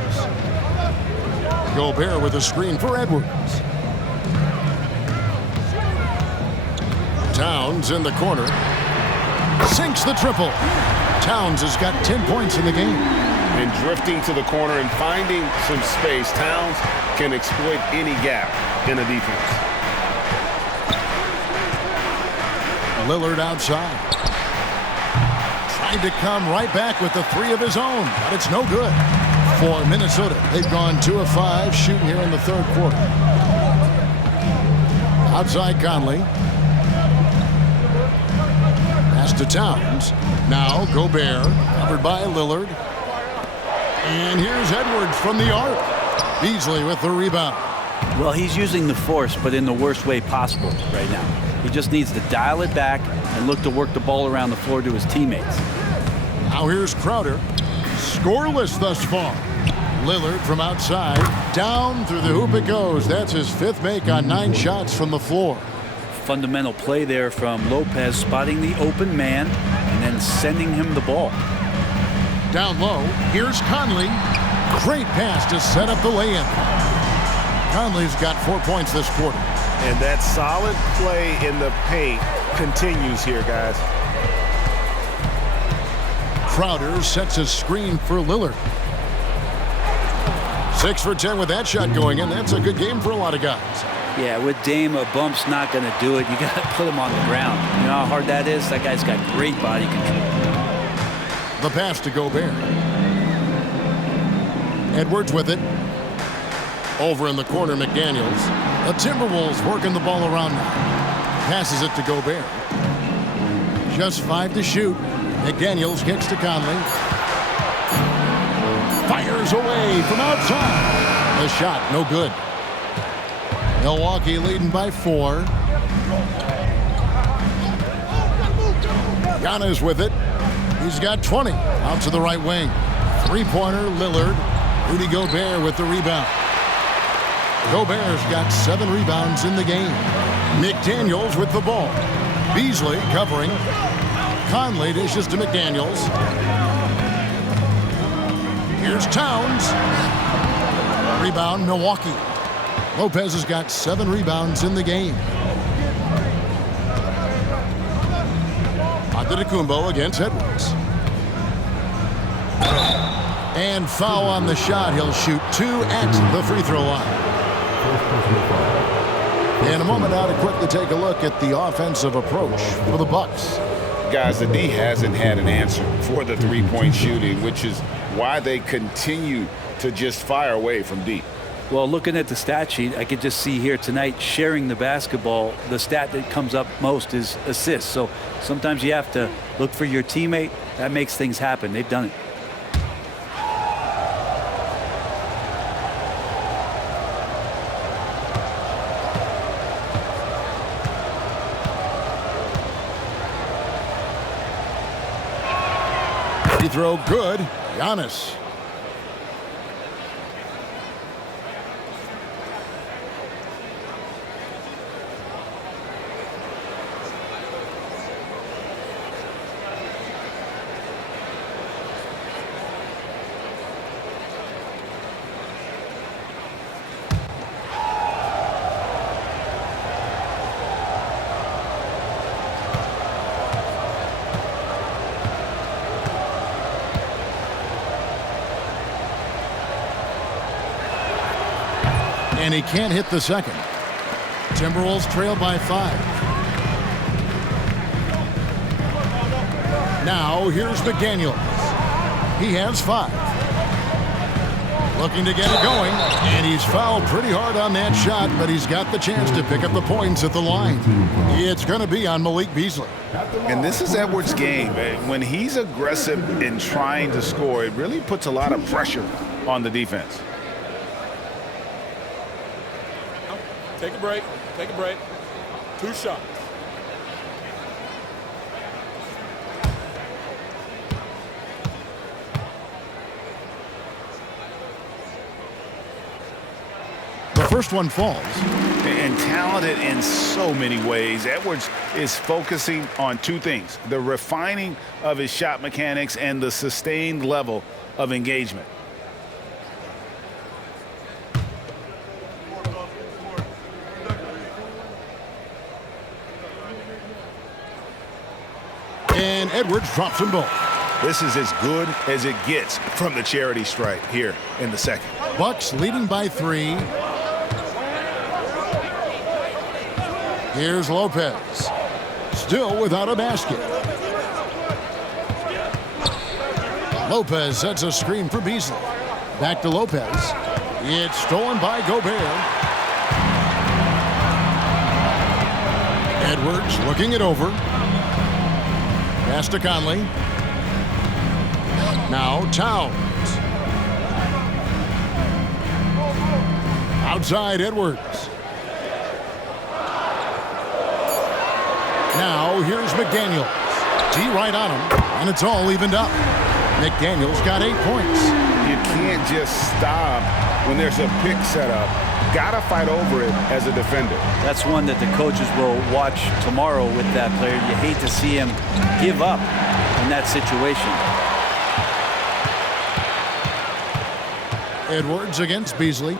Gobert with a screen for Edwards. Towns in the corner. Sinks the triple. Towns has got 10 points in the game. And drifting to the corner and finding some space, Towns can exploit any gap in a defense. Lillard outside. Tried to come right back with the three of his own, but it's no good. For Minnesota, they've gone 2 of 5 shooting here in the third quarter. Outside Conley. Pass to Towns. Now Gobert, covered by Lillard. And here's Edwards from the arc. Beasley with the rebound. Well, he's using the force, but in the worst way possible right now. He just needs to dial it back and look to work the ball around the floor to his teammates. Now here's Crowder. Scoreless thus far. Lillard from outside. Down through the hoop it goes. That's his 5th make on 9 shots from the floor. Fundamental play there from Lopez, spotting the open man and then sending him the ball. Down low, here's Conley. Great pass to set up the lay-in. Conley's got 4 points this quarter. And that solid play in the paint continues here, guys. Crowder sets a screen for Lillard. 6 for 10 with that shot going in. That's a good game for a lot of guys. Yeah, with Dame, a bump's not going to do it. You got to put him on the ground. You know how hard that is? That guy's got great body control. The pass to Gobert. Edwards with it. Over in the corner, McDaniels. The Timberwolves working the ball around now. Passes it to Gobert. Just 5 to shoot. McDaniels kicks to Conley. Fires away from outside. The shot, no good. Milwaukee leading by 4. Giannis with it. He's got 20. Out to the right wing. 3-pointer, Lillard. Rudy Gobert with the rebound. Gobert's got 7 rebounds in the game. McDaniels with the ball. Beasley covering. Conley dishes to McDaniels. Here's Towns. Rebound, Milwaukee. Lopez has got 7 rebounds in the game. Antetokounmpo against Edwards. And foul on the shot. He'll shoot 2 at the free throw line. In a moment now to quickly take a look at the offensive approach for the Bucks. Guys, the D hasn't had an answer for the 3-point shooting, which is why they continue to just fire away from deep. Well, looking at the stat sheet, I could just see here tonight sharing the basketball. The stat that comes up most is assists. So sometimes you have to look for your teammate. That makes things happen. They've done it. Free throw good. Giannis. And he can't hit the second. Timberwolves trail by 5. Now here's McDaniels. He has 5. Looking to get it going, and he's fouled pretty hard on that shot, but he's got the chance to pick up the points at the line. It's going to be on Malik Beasley. And this is Edwards' game. When he's aggressive in trying to score, it really puts a lot of pressure on the defense. Take a break. Take a break. 2 shots. The first one falls. And talented in so many ways. Edwards is focusing on 2 things: the refining of his shot mechanics and the sustained level of engagement. And Edwards drops them both. This is as good as it gets from the charity stripe here in the second. Bucks leading by 3. Here's Lopez. Still without a basket. Lopez sets a screen for Beasley. Back to Lopez. It's stolen by Gobert. Edwards looking it over. Pass to Conley. Now Towns. Outside Edwards. Now here's McDaniels. T right on him, and it's all evened up. McDaniels got 8 points. You can't just stop when there's a pick set up. Gotta fight over it as a defender. That's one that the coaches will watch tomorrow with that player. You hate to see him give up in that situation. Edwards against Beasley.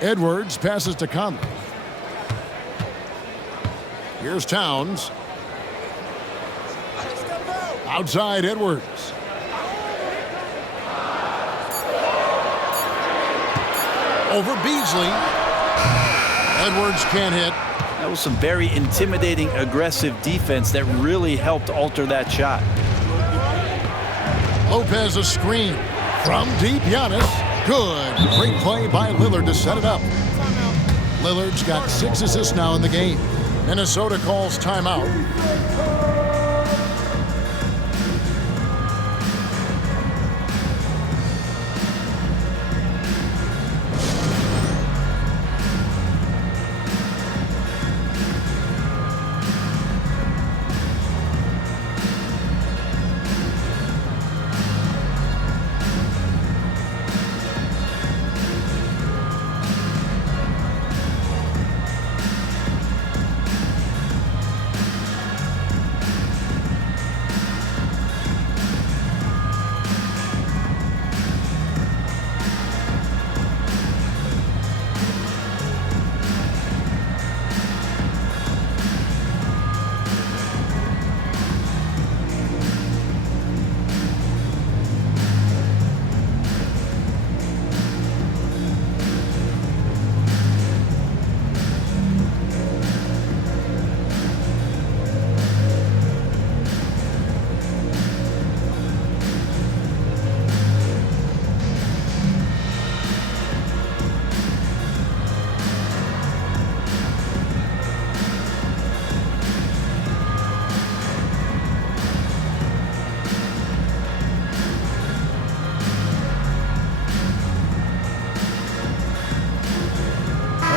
Edwards passes to Conley. Here's Towns. Outside Edwards. Over Beasley. Edwards can't hit. That was some very intimidating, aggressive defense that really helped alter that shot. Lopez a screen. From deep, Giannis. Good. Great play by Lillard to set it up. Lillard's got 6 assists now in the game. Minnesota calls timeout.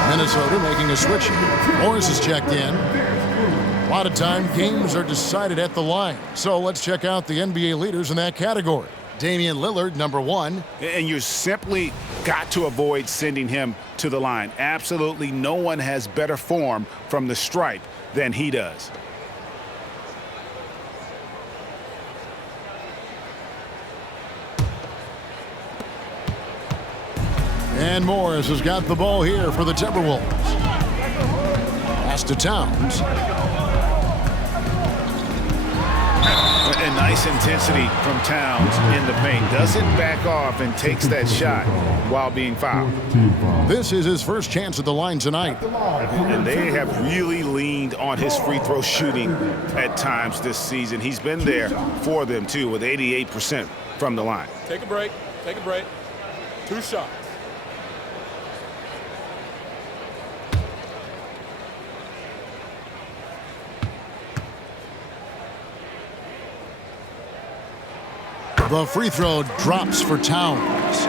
Minnesota making a switch here. Morris is checked in. A lot of time games are decided at the line. So let's check out the NBA leaders in that category. Damian Lillard, number 1. And you simply got to avoid sending him to the line. Absolutely no one has better form from the stripe than he does. And Morris has got the ball here for the Timberwolves. Pass to Towns. A nice intensity from Towns in the paint. Doesn't back off and takes that shot while being fouled. This is his first chance at the line tonight. And they have really leaned on his free throw shooting at times this season. He's been there for them, too, with 88% from the line. Take a break. Take a break. 2 shots. The free throw drops for Towns.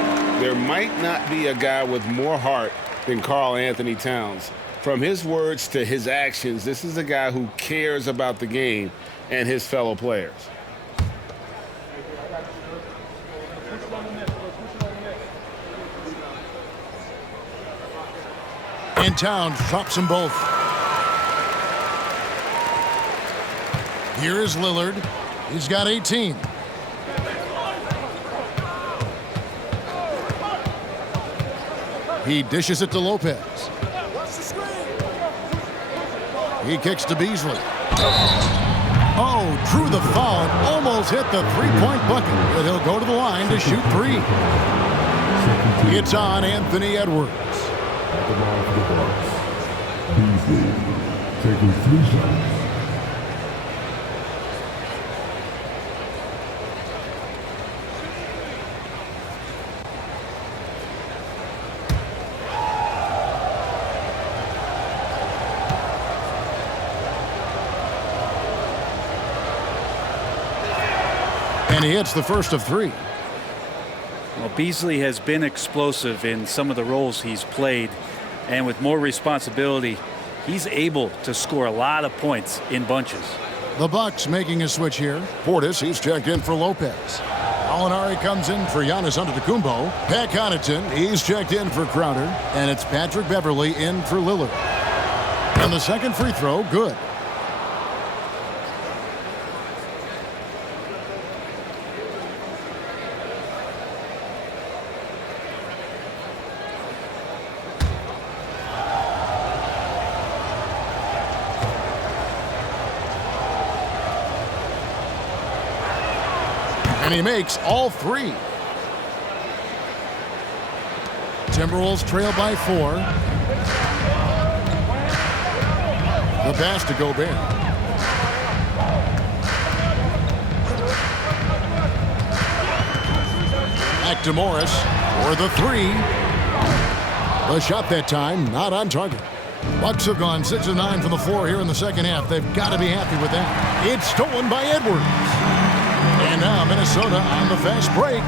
There might not be a guy with more heart than Karl Anthony Towns. From his words to his actions, this is a guy who cares about the game and his fellow players. And Towns drops them both. Here is Lillard. He's got 18. He dishes it to Lopez. He kicks to Beasley. Oh, drew the foul and almost hit the three-point bucket, but he'll go to the line to shoot three. It's on Anthony Edwards. At the line for the Bucks, Beasley taking 3 shots. And he hits the first of 3. Well, Beasley has been explosive in some of the roles he's played, and with more responsibility, he's able to score a lot of points in bunches. The Bucks making a switch here. Portis, he's checked in for Lopez. Gallinari comes in for Giannis Antetokounmpo. Pat Connaughton, he's checked in for Crowder. And it's Patrick Beverley in for Lillard. And the second free throw, good. And he makes all 3. Timberwolves trail by 4. The pass to Gobert. Back to Morris for the 3. The shot that time not on target. Bucks have gone 6 of 9 from the floor here in the second half. They've got to be happy with that. It's stolen by Edwards. And now Minnesota on the fast break.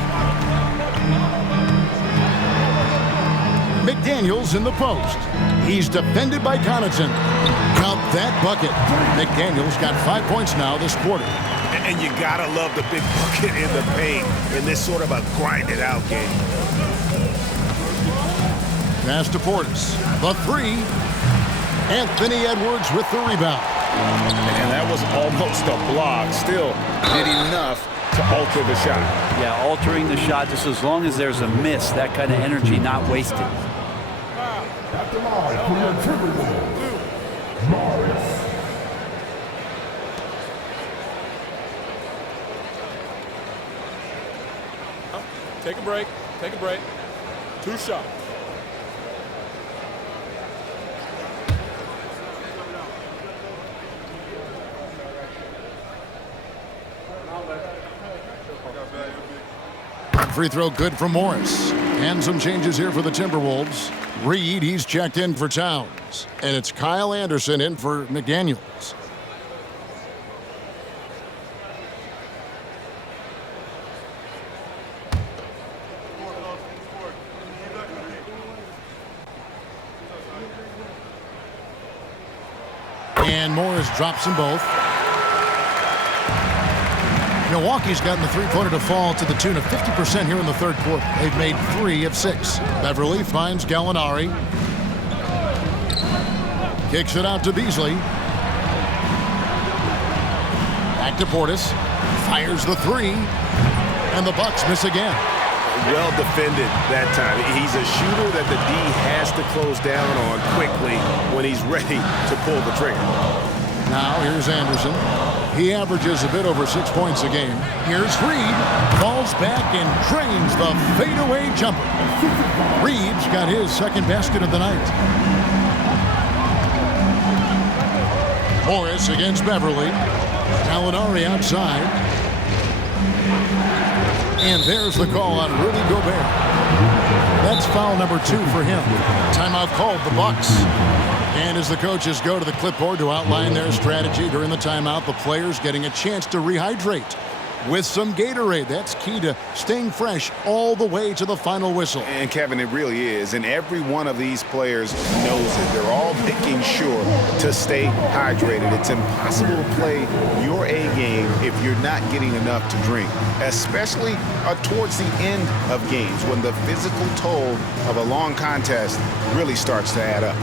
McDaniels in the post. He's defended by Connaughton. Count that bucket. McDaniels got 5 points now this quarter. And you gotta love the big bucket in the paint in this sort of a grinded out game. Pass to Portis. The 3. Anthony Edwards with the rebound. And that was almost a block. Still did enough to alter the shot. Yeah, altering the shot just as long as there's a miss, that kind of energy not wasted. At the line for your Timberwolves, Morris. Take a break. Take a break. 2 shots. Free throw good for Morris. And some changes here for the Timberwolves. Reed, he's checked in for Towns. And it's Kyle Anderson in for McDaniels. And Morris drops them both. Milwaukee's gotten the three-pointer to fall to the tune of 50% here in the third quarter. They've made 3 of 6. Beverley finds Gallinari. Kicks it out to Beasley. Back to Portis. Fires the 3. And the Bucks miss again. Well defended that time. He's a shooter that the D has to close down on quickly when he's ready to pull the trigger. Now here's Anderson. He averages a bit over 6 points a game. Here's Reed. Falls back and drains the fadeaway jumper. Reed's got his second basket of the night. Morris against Beverley. Gallinari outside. And there's the call on Rudy Gobert. That's foul number 2 for him. Timeout called the Bucks. And as the coaches go to the clipboard to outline their strategy during the timeout, the players getting a chance to rehydrate with some Gatorade. That's key to staying fresh all the way to the final whistle. And Kevin, it really is. And every one of these players knows it. They're all making sure to stay hydrated. It's impossible to play your A game if you're not getting enough to drink, especially towards the end of games when the physical toll of a long contest really starts to add up.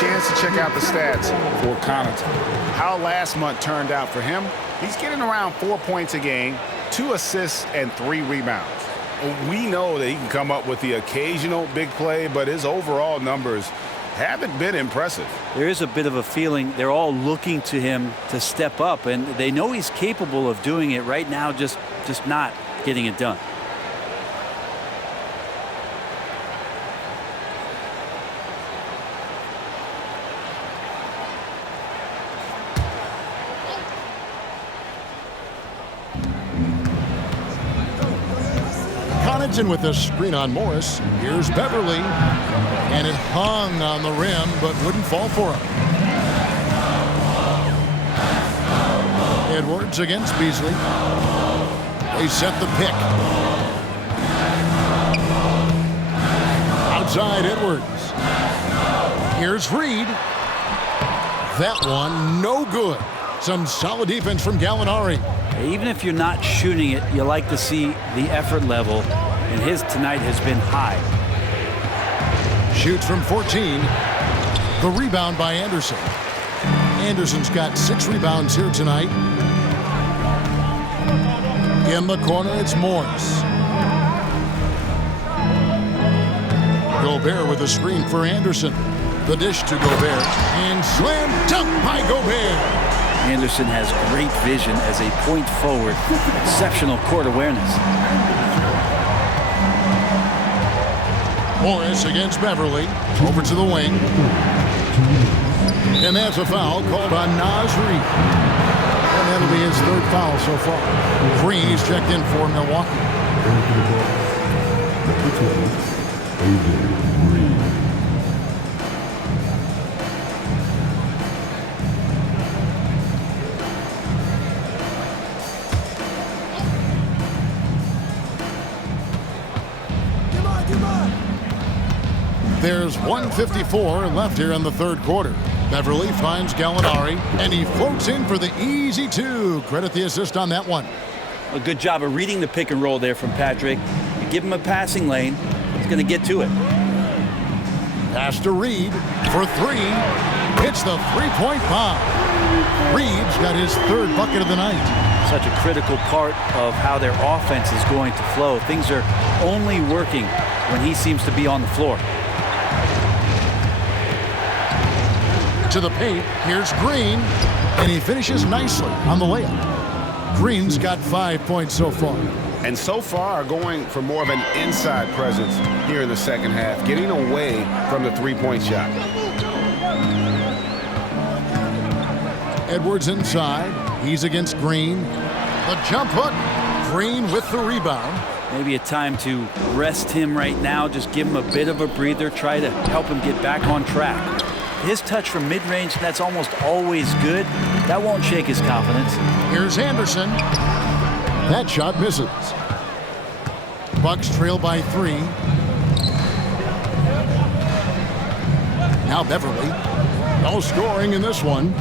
chance to check out the stats for Connaughton. How last month turned out for him, he's getting around 4 points a game, 2 assists, and 3 rebounds. We know that he can come up with the occasional big play, but his overall numbers haven't been impressive. There is a bit of a feeling they're all looking to him to step up, and they know he's capable of doing it right now, just not getting it done. Connaughton with the screen on Morris. Here's Beverly. And it hung on the rim, but wouldn't fall for him. Edwards against Beasley. They set the pick. Outside Edwards. Here's Reed. That one, no good. Some solid defense from Gallinari. Even if you're not shooting it, you like to see the effort level, and his tonight has been high. Shoots from 14. The rebound by Anderson. Anderson's got 6 rebounds here tonight. In the corner, it's Morris. Gobert with a screen for Anderson. The dish to Gobert. And slam dunk by Gobert. Anderson has great vision as a point forward. Exceptional court awareness. Morris against Beverly. Over to the wing. And that's a foul called on Naz Reid. And that'll be his 3rd foul so far. Green is checked in for Milwaukee. There's 1:54 left here in the 3rd quarter. Beverly finds Gallinari, and he floats in for the easy 2. Credit the assist on that one. A good job of reading the pick and roll there from Patrick. You give him a passing lane, he's going to get to it. Pass to Reed for 3. Hits the 3-point bomb. Reed's got his 3rd bucket of the night. Such a critical part of how their offense is going to flow. Things are only working when he seems to be on the floor. To the paint, here's Green, and he finishes nicely on the layup. Green's got 5 points so far. And so far going for more of an inside presence here in the second half, getting away from the 3-point shot. Edwards inside. He's against Green. The jump hook. Green with the rebound. Maybe a time to rest him right now. Just give him a bit of a breather. Try to help him get back on track. His touch from mid-range, that's almost always good. That won't shake his confidence. Here's Anderson. That shot misses. Bucks trail by 3. Now Beverly. No scoring in this one.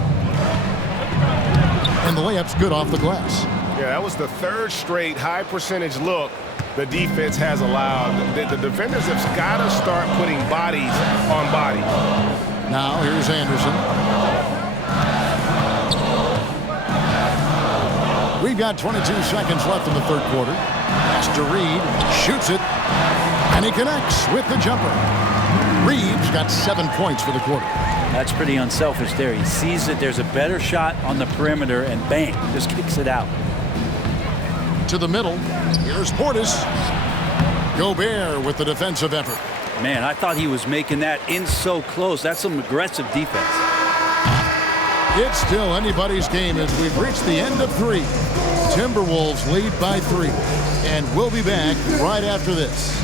And the layup's good off the glass. Yeah, that was the 3rd straight high percentage look the defense has allowed. The defenders have got to start putting bodies on bodies. Now here's Anderson. We've got 22 seconds left in the 3rd quarter. Pass to Reed. Shoots it. And he connects with the jumper. Reed's got 7 points for the quarter. That's pretty unselfish there. He sees that there's a better shot on the perimeter and bang, just kicks it out. To the middle. Here's Portis. Gobert with the defensive effort. Man, I thought he was making that in so close. That's some aggressive defense. It's still anybody's game as we've reached the end of 3. Timberwolves lead by 3. And we'll be back right after this.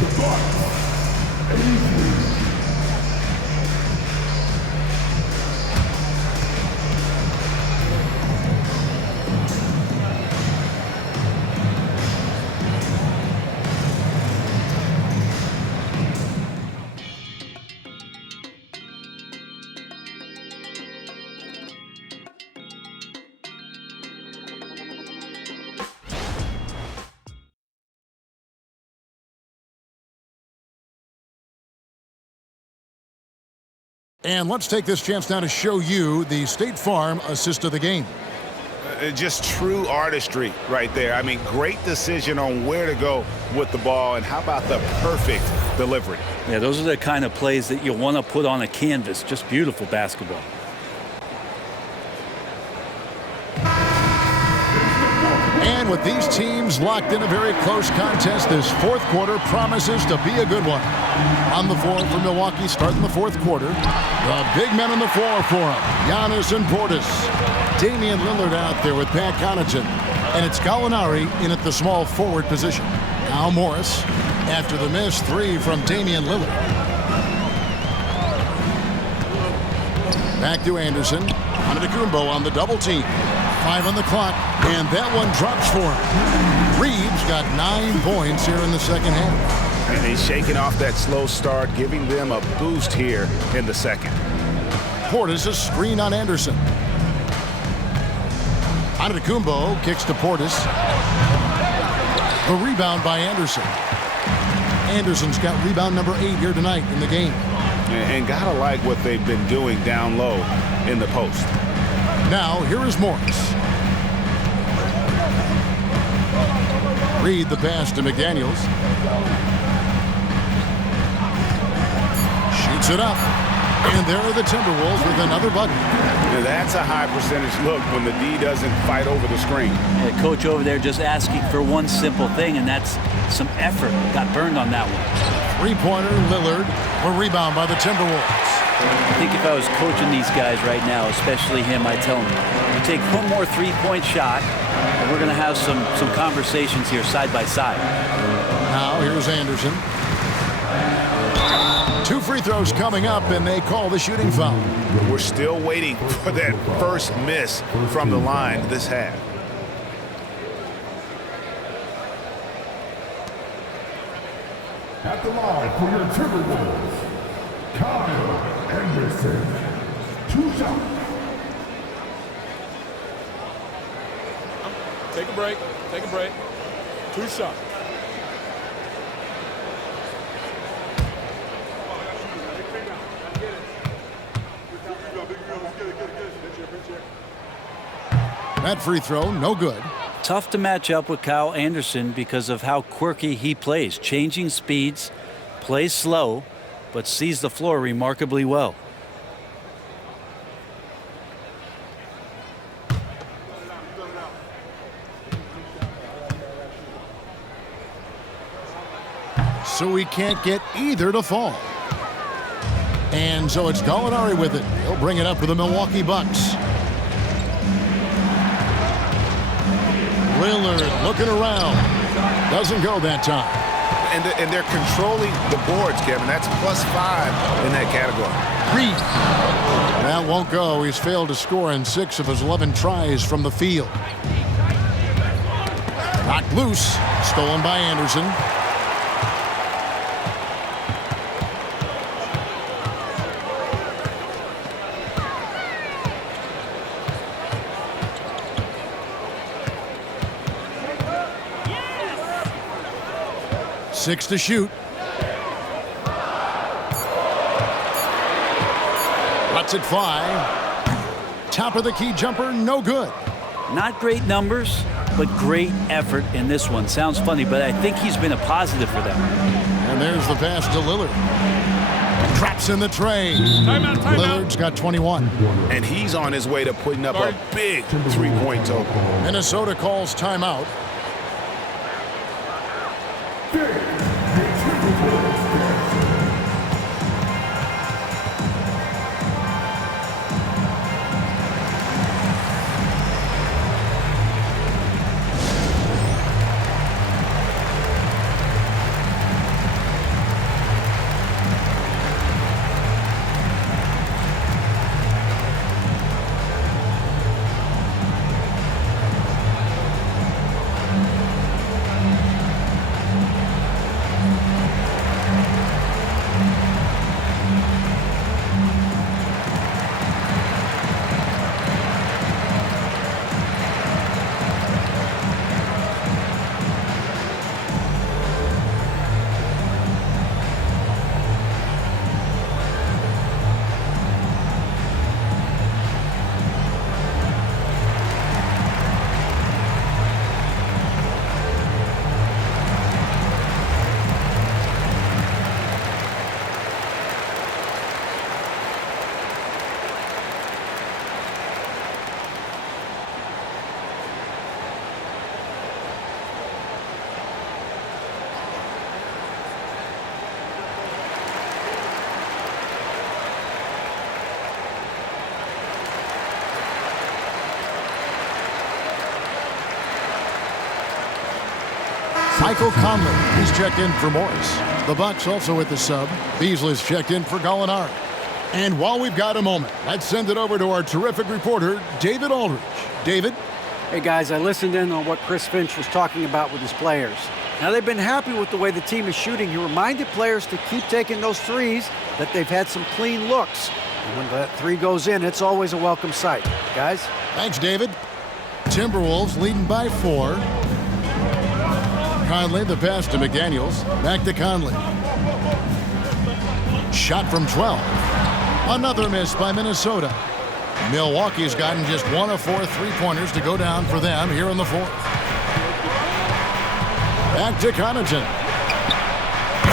And let's take this chance now to show you the State Farm assist of the game. Just true artistry right there. I mean, great decision on where to go with the ball, and how about the perfect delivery? Yeah, those are the kind of plays that you want to put on a canvas. Just beautiful basketball. And with these teams locked in a very close contest, this fourth quarter promises to be a good one. On the floor for Milwaukee starting the fourth quarter. The big men on the floor for him. Giannis and Portis. Damian Lillard out there with Pat Connaughton. And it's Gallinari in at the small forward position. Al Morris after the missed three from Damian Lillard. Back to Anderson. Antetokounmpo on the double team. 5 on the clock, and that one drops for him. Reeves got 9 points here in the second half. And he's shaking off that slow start, giving them a boost here in the second. Portis a screen on Anderson. Antetokounmpo kicks to Portis. The rebound by Anderson. Anderson's got rebound number 8 here tonight in the game. And gotta like what they've been doing down low in the post. Now, here is Morris. Reed the pass to McDaniels. Shoots it up. And there are the Timberwolves with another bucket. Now that's a high percentage look when the D doesn't fight over the screen. The coach over there just asking for one simple thing, and that's some effort. Got burned on that one. Three-pointer, Lillard. A rebound by the Timberwolves. I think if I was coaching these guys right now, especially him, I'd tell him, you take one more three-point shot, and we're going to have some conversations here side by side. Now here's Anderson. 2 free throws coming up, and they call the shooting foul. We're still waiting for that first miss from the line this half. At the line for your Timberwolves, Kyle Anderson. 2 shots. Take a break. Take a break. 2 shots. That free throw, no good. Tough to match up with Kyle Anderson because of how quirky he plays. Changing speeds, plays slow, but sees the floor remarkably well. So he can't get either to fall. And so it's Gallinari with it. He'll bring it up for the Milwaukee Bucks. Lillard looking around. Doesn't go that time. And they're controlling the boards, Kevin. That's +5 in that category. Reed. That won't go. He's failed to score in 6 of his 11 tries from the field. Knocked loose. Stolen by Anderson. Six to shoot. Lets it fly. Top of the key jumper, no good. Not great numbers, but great effort in this one. Sounds funny, but I think he's been a positive for them. And there's the pass to Lillard. Traps in the tray. Timeout, timeout. Lillard's got 21. And he's on his way to putting up a big three-point total. Minnesota calls timeout. Michael Conley, he's checked in for Morris. The Bucks also with the sub. Beasley's checked in for Gallinari. And while we've got a moment, let's send it over to our terrific reporter, David Aldridge. David? Hey, guys, I listened in on what Chris Finch was talking about with his players. Now, they've been happy with the way the team is shooting. He reminded players to keep taking those threes, that they've had some clean looks. And when that three goes in, it's always a welcome sight. Guys? Thanks, David. Timberwolves leading by 4. Conley, the pass to McDaniels. Back to Conley. Shot from 12. Another miss by Minnesota. Milwaukee's gotten just 1 of 4 3-pointers to go down for them here in the 4th. Back to Connaughton.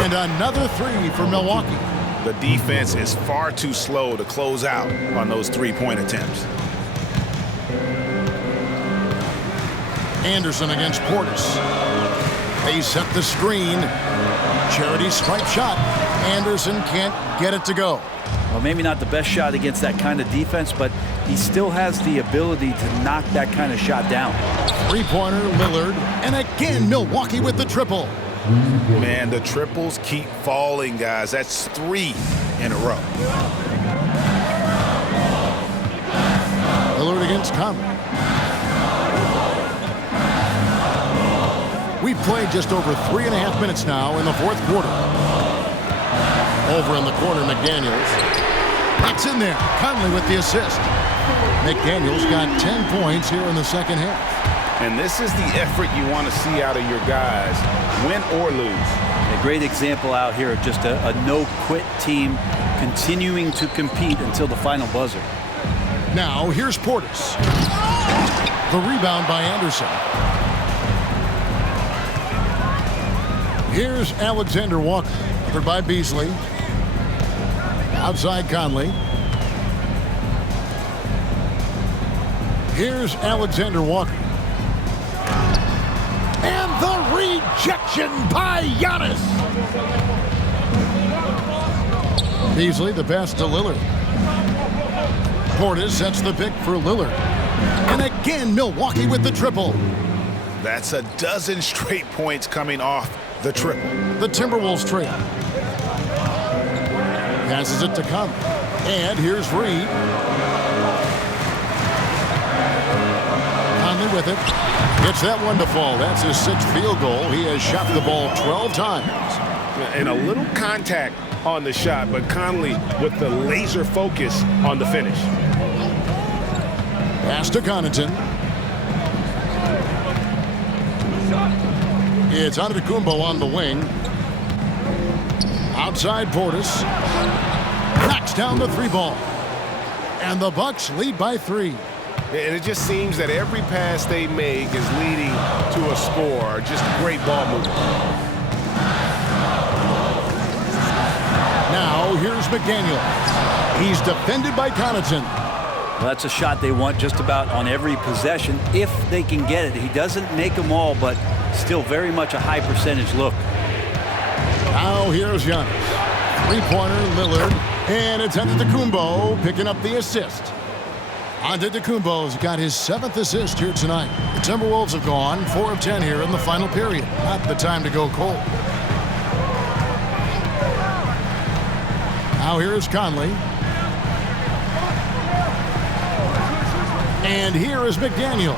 And another 3 for Milwaukee. The defense is far too slow to close out on those 3-point attempts. Anderson against Portis. They set the screen. Charity stripe shot. Anderson can't get it to go. Well, maybe not the best shot against that kind of defense, but he still has the ability to knock that kind of shot down. 3-pointer, Lillard. And again, Milwaukee with the triple. Man, the triples keep falling, guys. That's 3 in a row. Lillard against Conley. We've played just over 3.5 minutes now in the 4th quarter. Over in the corner, McDaniels. That's in there. Conley with the assist. McDaniels got 10 points here in the second half. And this is the effort you want to see out of your guys, win or lose. A great example out here of just a no-quit team continuing to compete until the final buzzer. Now, here's Portis. The rebound by Anderson. Here's Alexander Walker, covered by Beasley. Outside Conley. Here's Alexander Walker. And the rejection by Giannis. Beasley, the pass to Lillard. Portis sets the pick for Lillard. And again, Milwaukee with the triple. That's a dozen straight points coming off the triple. The Timberwolves trail. Passes it to Conley. And here's Reed. Conley with it. Gets that one to fall. That's his 6th field goal. He has shot the ball 12 times. And a little contact on the shot, but Conley with the laser focus on the finish. Pass to Connaughton. It's Antetokounmpo on the wing. Outside Portis. Knocks down the 3 ball. And the Bucks lead by 3. And it just seems that every pass they make is leading to a score. Just great ball movement. Now here's McDaniel. He's defended by Connaughton. Well, that's a shot they want just about on every possession if they can get it. He doesn't make them all, but still very much a high percentage look. Now here's Giannis. 3-pointer, Lillard. And it's Antetokounmpo picking up the assist. Antetokounmpo's got his 7th assist here tonight. The Timberwolves have gone 4 of 10 here in the final period. Not the time to go cold. Now here's Conley. And here is McDaniel.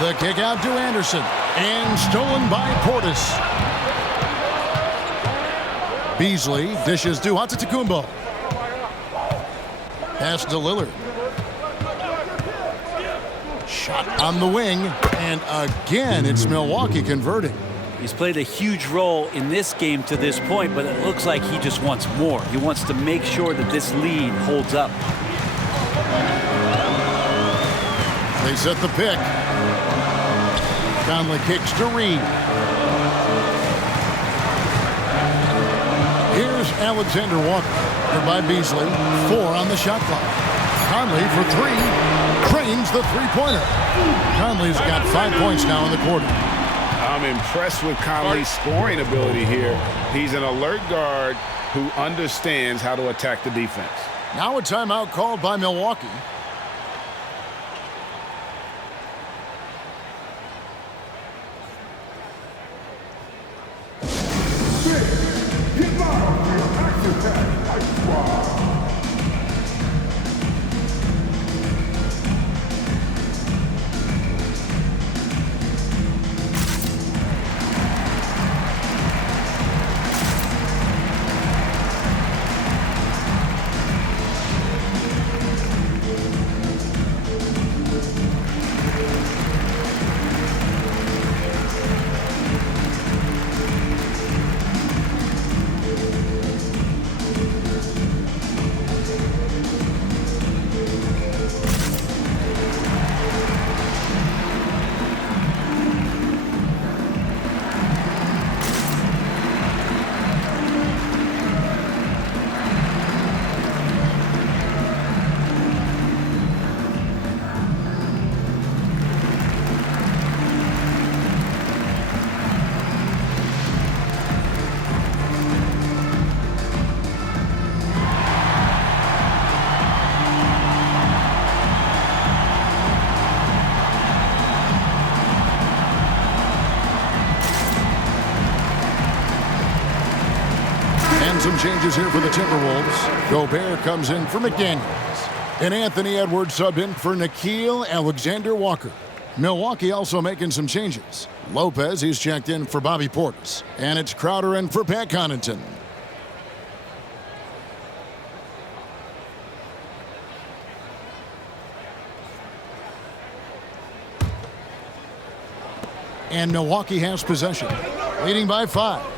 The kick out to Anderson. And stolen by Portis. Beasley dishes to Antetokounmpo. Pass to Lillard. Shot on the wing. And again, it's Milwaukee converting. He's played a huge role in this game to this point, but it looks like he just wants more. He wants to make sure that this lead holds up. They set the pick. Conley kicks to Reed. Here's Alexander Walker. They're by Beasley. 4 on the shot clock. Conley for 3. Drains the 3-pointer. Conley's got 5 points now in the quarter. I'm impressed with Conley's scoring ability here. He's an alert guard who understands how to attack the defense. Now a timeout called by Milwaukee. Some changes here for the Timberwolves. Gobert comes in for McDaniels. And Anthony Edwards subbed in for Nickeil Alexander-Walker. Milwaukee also making some changes. Lopez, he's checked in for Bobby Portis. And it's Crowder in for Pat Connaughton. And Milwaukee has possession, leading by 5.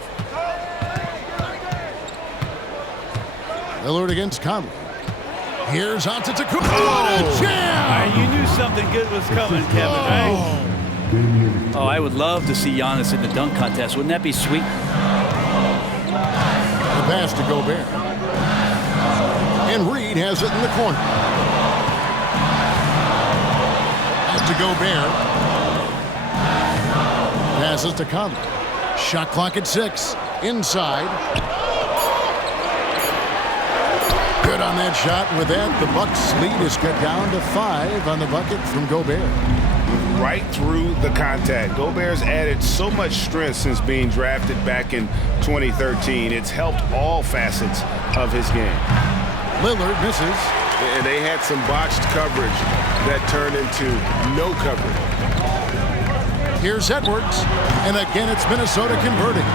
Lillard against Conley. Here's Antetokounmpo. What a jam! You knew something good was coming, Kevin, right? Oh, I would love to see Giannis in the dunk contest. Wouldn't that be sweet? The pass to Gobert. And Reed has it in the corner. Back to Gobert. Passes to Conley. Shot clock at 6. Inside. Good on that shot. With that, the Bucks' lead is cut down to 5 on the bucket from Gobert. Right through the contact. Gobert's added so much strength since being drafted back in 2013. It's helped all facets of his game. Lillard misses. And they had some botched coverage that turned into no coverage. Here's Edwards. And again, it's Minnesota converting.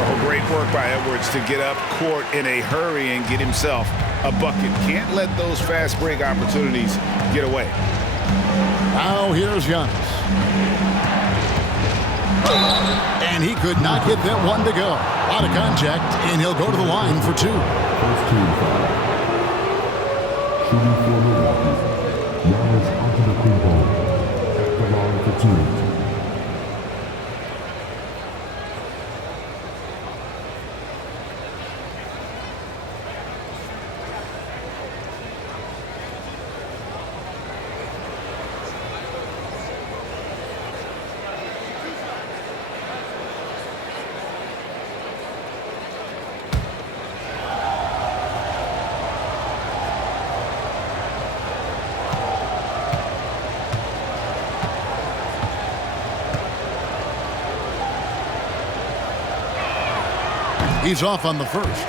Oh, great work by Edwards to get up court in a hurry and get himself a bucket. Can't let those fast break opportunities get away. Now here's Giannis. And he could not get that one to go. A lot of contact, and he'll go to the line for 2. First team foul. Shooting for Milwaukee. Giannis Antetokounmpo at the line for 2. He's off on the first.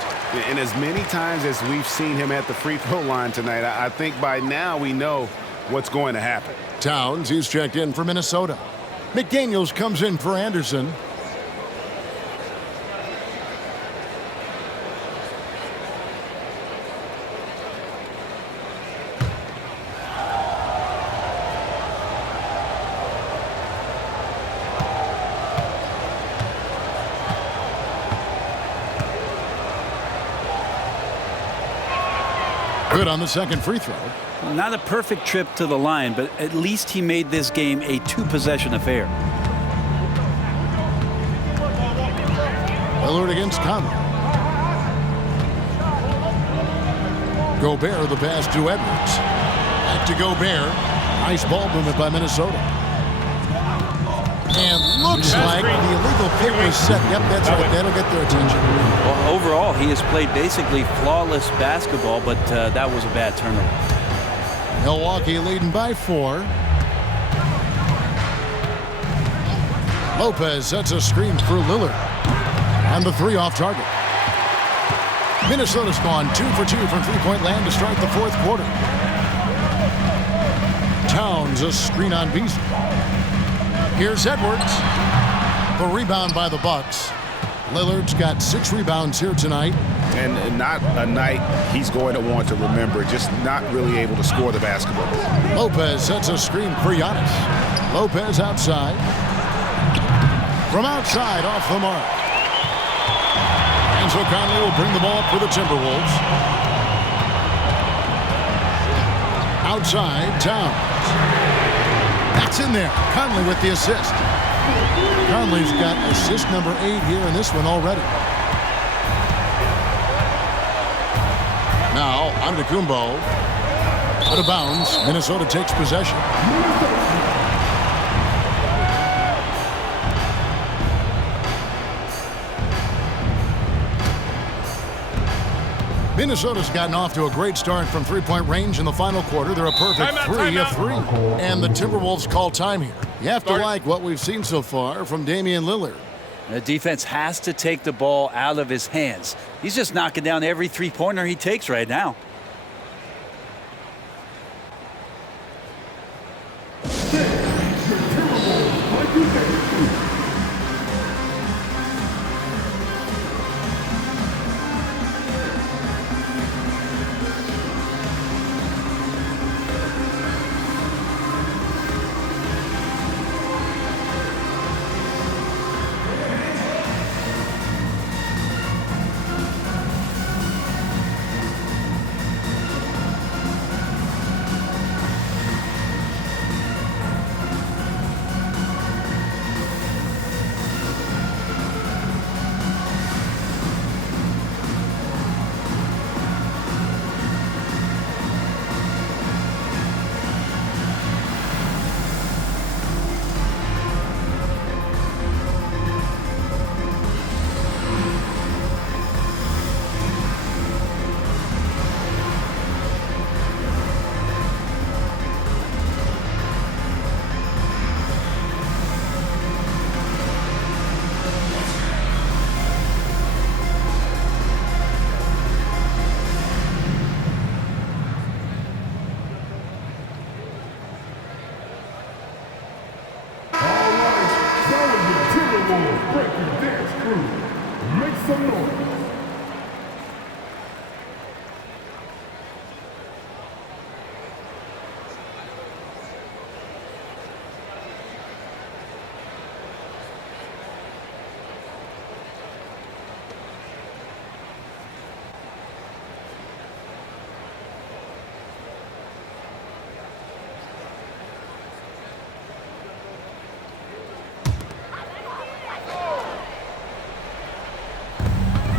And as many times as we've seen him at the free throw line tonight, I think by now we know what's going to happen. Towns, he's checked in for Minnesota. McDaniels comes in for Anderson. Good on the second free throw. Not a perfect trip to the line, but at least he made this game a 2-possession affair. Lillard against Conley. Gobert, the pass to Edwards. Back to Gobert. Nice ball movement by Minnesota. And looks like the illegal pick was set. Yep, that's right. That'll get their attention. Well, overall, he has played basically flawless basketball, but that was a bad turnover. Milwaukee leading by 4. Lopez sets a screen for Lillard. And the 3 off target. Minnesota's gone 2 for 2 from three-point land to start the fourth quarter. Towns a screen on Beasley. Here's Edwards. The rebound by the Bucks. Lillard's got 6 rebounds here tonight. And not a night he's going to want to remember, just not really able to score the basketball. Lopez sets a screen for Giannis. Lopez outside. From outside, off the mark. And so Conley will bring the ball up for the Timberwolves. Outside, Towns. That's in there. Conley with the assist. Conley's got assist number 8 here in this one already. Now, Antetokounmpo. Out of bounds. Minnesota takes possession. Minnesota's gotten off to a great start from three-point range in the final quarter. They're a perfect 3 of 3. And the Timberwolves call time here. You have to like what we've seen so far from Damian Lillard. The defense has to take the ball out of his hands. He's just knocking down every three-pointer he takes right now.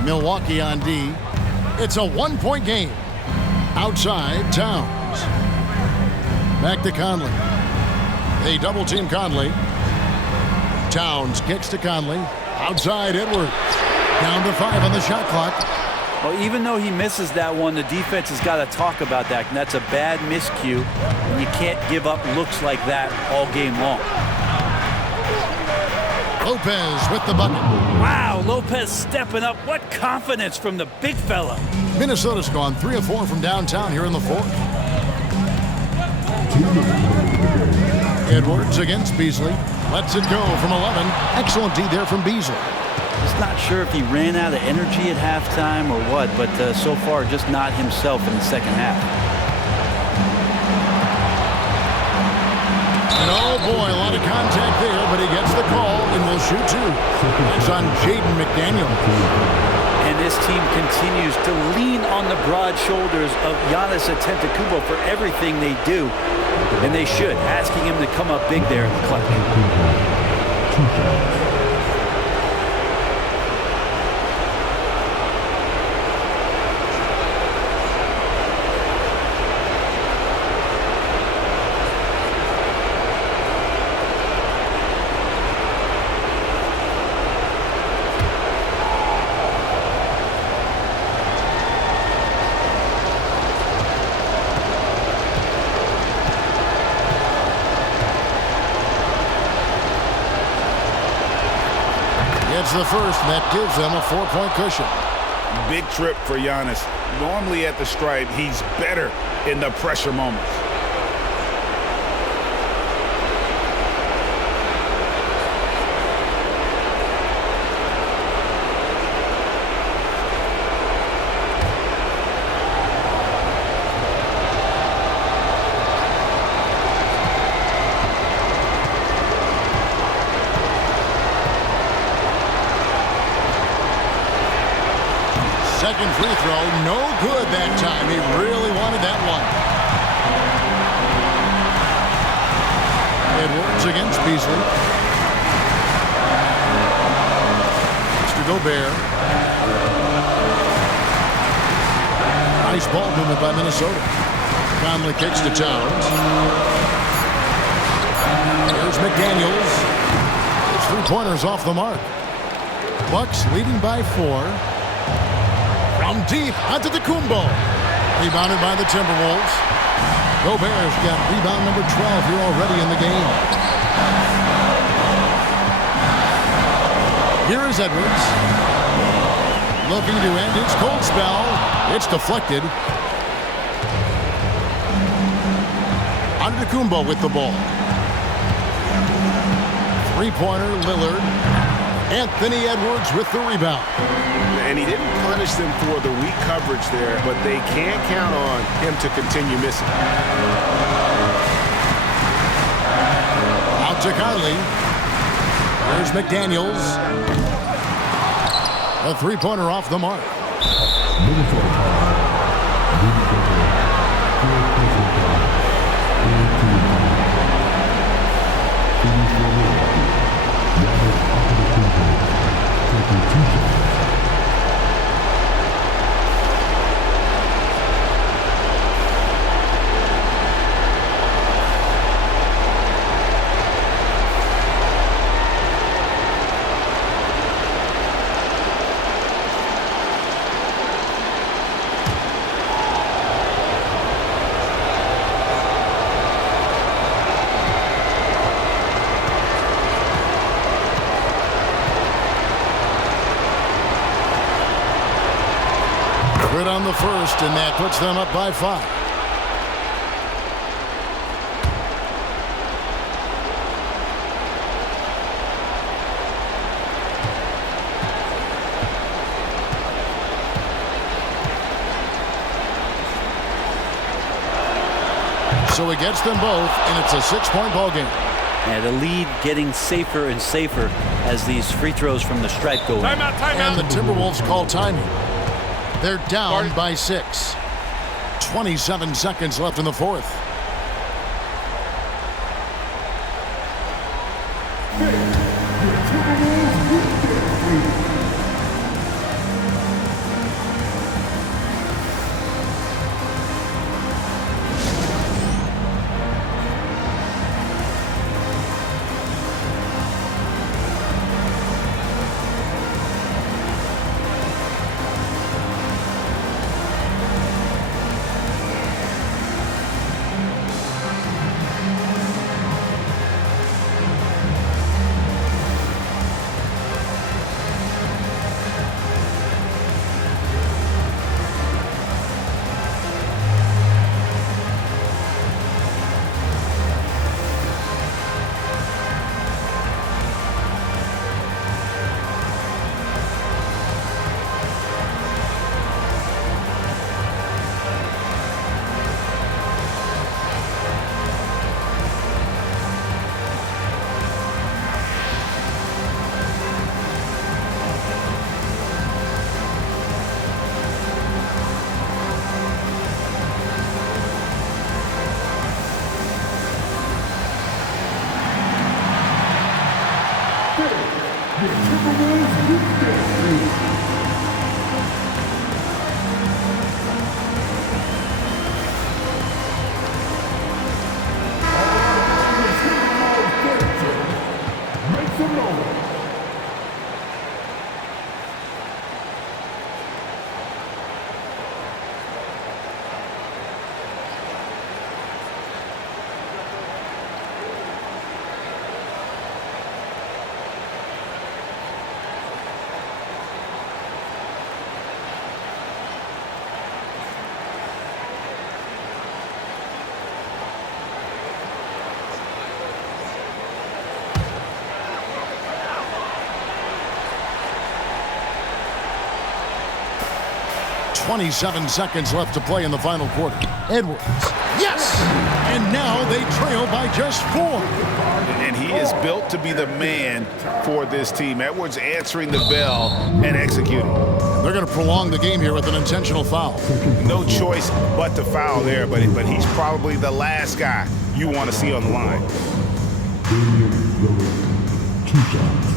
Milwaukee on D. It's a 1-point game. Outside, Towns. Back to Conley. They double-team Conley. Towns kicks to Conley. Outside, Edwards. Down to 5 on the shot clock. Well, even though he misses that one, the defense has got to talk about that. And that's a bad miscue. And you can't give up looks like that all game long. Lopez with the bucket. Wow, Lopez stepping up. What confidence from the big fella. Minnesota's gone 3 of 4 from downtown here in the fourth. Edwards against Beasley. Lets it go from 11. Excellent D there from Beasley. Just not sure if he ran out of energy at halftime or what, but so far just not himself in the second half. And oh boy, a lot of contact there, but he gets the call and will shoot 2. It's on Jaden McDaniel. And this team continues to lean on the broad shoulders of Giannis Antetokounmpo for everything they do. And they should, asking him to come up big there in the clutch. It's the first, and that gives them a 4-point cushion. Big trip for Giannis. Normally at the stripe, he's better in the pressure moments. Second free throw, no good that time. He really wanted that one. Edwards against Beasley. It's to Gobert. Nice ball movement by Minnesota. Conley kicks to Towns. Here's McDaniels. His three-pointers off the mark. Bucks leading by 4. From deep onto the Kumbo. Rebounded by the Timberwolves. Gobert's got rebound number 12 here already in the game. Here is Edwards. Looking to end his cold spell. It's deflected. Antetokounmpo with the ball. Three-pointer, Lillard. Anthony Edwards with the rebound. And he didn't punish them for the weak coverage there, but they can't count on him to continue missing. Out to Conley. There's McDaniels. A three-pointer off the mark. Good on the first, and that puts them up by 5. So he gets them both, and it's a 6-point ball game. And the lead getting safer and safer as these free throws from the stripe go in. Timeout, timeout. And the Timberwolves call timing. They're down by 6. 27 seconds left in the fourth. 27 seconds left to play in the final quarter. Edwards. Yes! And now they trail by just 4. And he is built to be the man for this team. Edwards answering the bell and executing. They're going to prolong the game here with an intentional foul. No choice but to foul there, but he's probably the last guy you want to see on the line. Damian Lillard, 2 shots.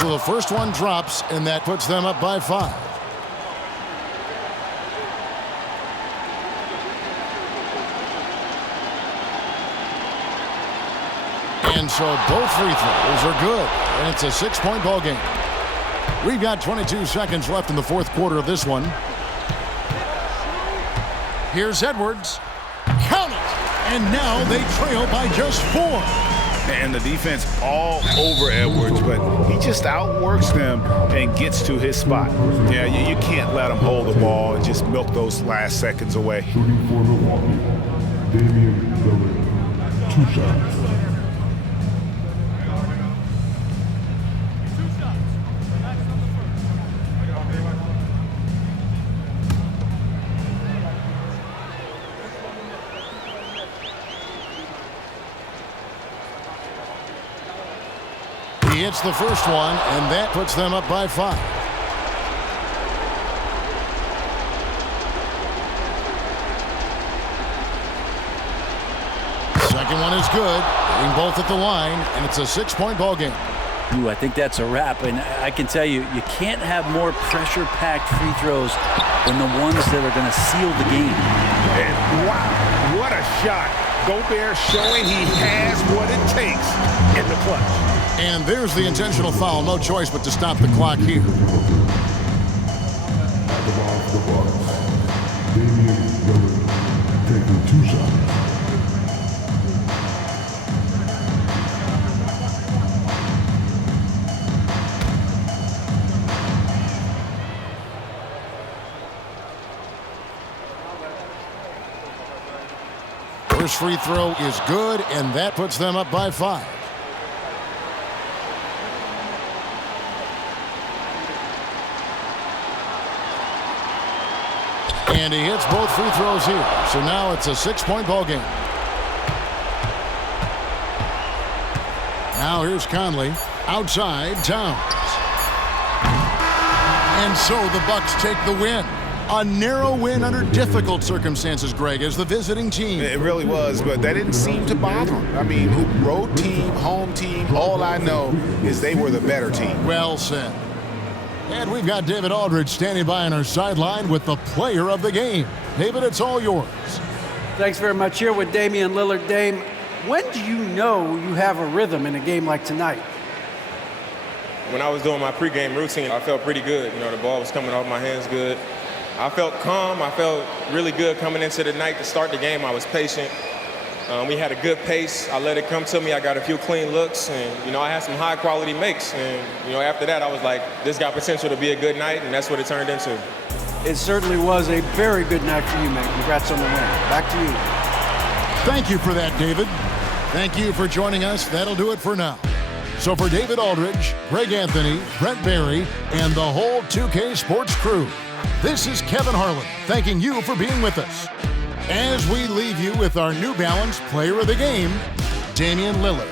So the first one drops, and that puts them up by 5. And so both free throws are good, and it's a 6-point ball game. We've got 22 seconds left in the fourth quarter of this one. Here's Edwards. Count it! And now they trail by just 4. And the defense all over Edwards, but he just outworks them and gets to his spot. Yeah, you can't let him hold the ball and just milk those last seconds away. Shooting for Milwaukee, Damian Lillard, 2 shots. He hits the first one, and that puts them up by 5. Second one is good, hitting both at the line, and it's a 6-point ball game. Ooh, I think that's a wrap, and I can tell you, you can't have more pressure-packed free throws than the ones that are going to seal the game. And wow, what a shot. Gobert showing he has what it takes in the clutch. And there's the intentional foul. No choice but to stop the clock here. At the ball for the Bucks, Damian Lillard taking 2 shots. First free throw is good, and that puts them up by 5. And he hits both free throws here. So now it's a 6-point ball game. Now here's Conley. Outside, Towns. And so the Bucks take the win. A narrow win under difficult circumstances, Greg, as the visiting team. It really was, but that didn't seem to bother them. I mean, road team, home team, all I know is they were the better team. Well said. And we've got David Aldridge standing by on our sideline with the player of the game. David, it's all yours. Thanks very much. Here with Damian Lillard. Dame, when do you know you have a rhythm in a game like tonight? When I was doing my pregame routine, I felt pretty good. You know, the ball was coming off my hands good. I felt calm. I felt really good coming into the night to start the game. I was patient. We had a good pace. I let it come to me. I got a few clean looks, and, you know, I had some high-quality makes. And, you know, after that, I was like, this got potential to be a good night, and that's what it turned into. It certainly was a very good night for you, man. Congrats on the win. Back to you. Thank you for that, David. Thank you for joining us. That'll do it for now. So for David Aldridge, Greg Anthony, Brent Barry, and the whole 2K Sports crew, this is Kevin Harlan thanking you for being with us. As we leave you with our New Balance Player of the Game, Damian Lillard.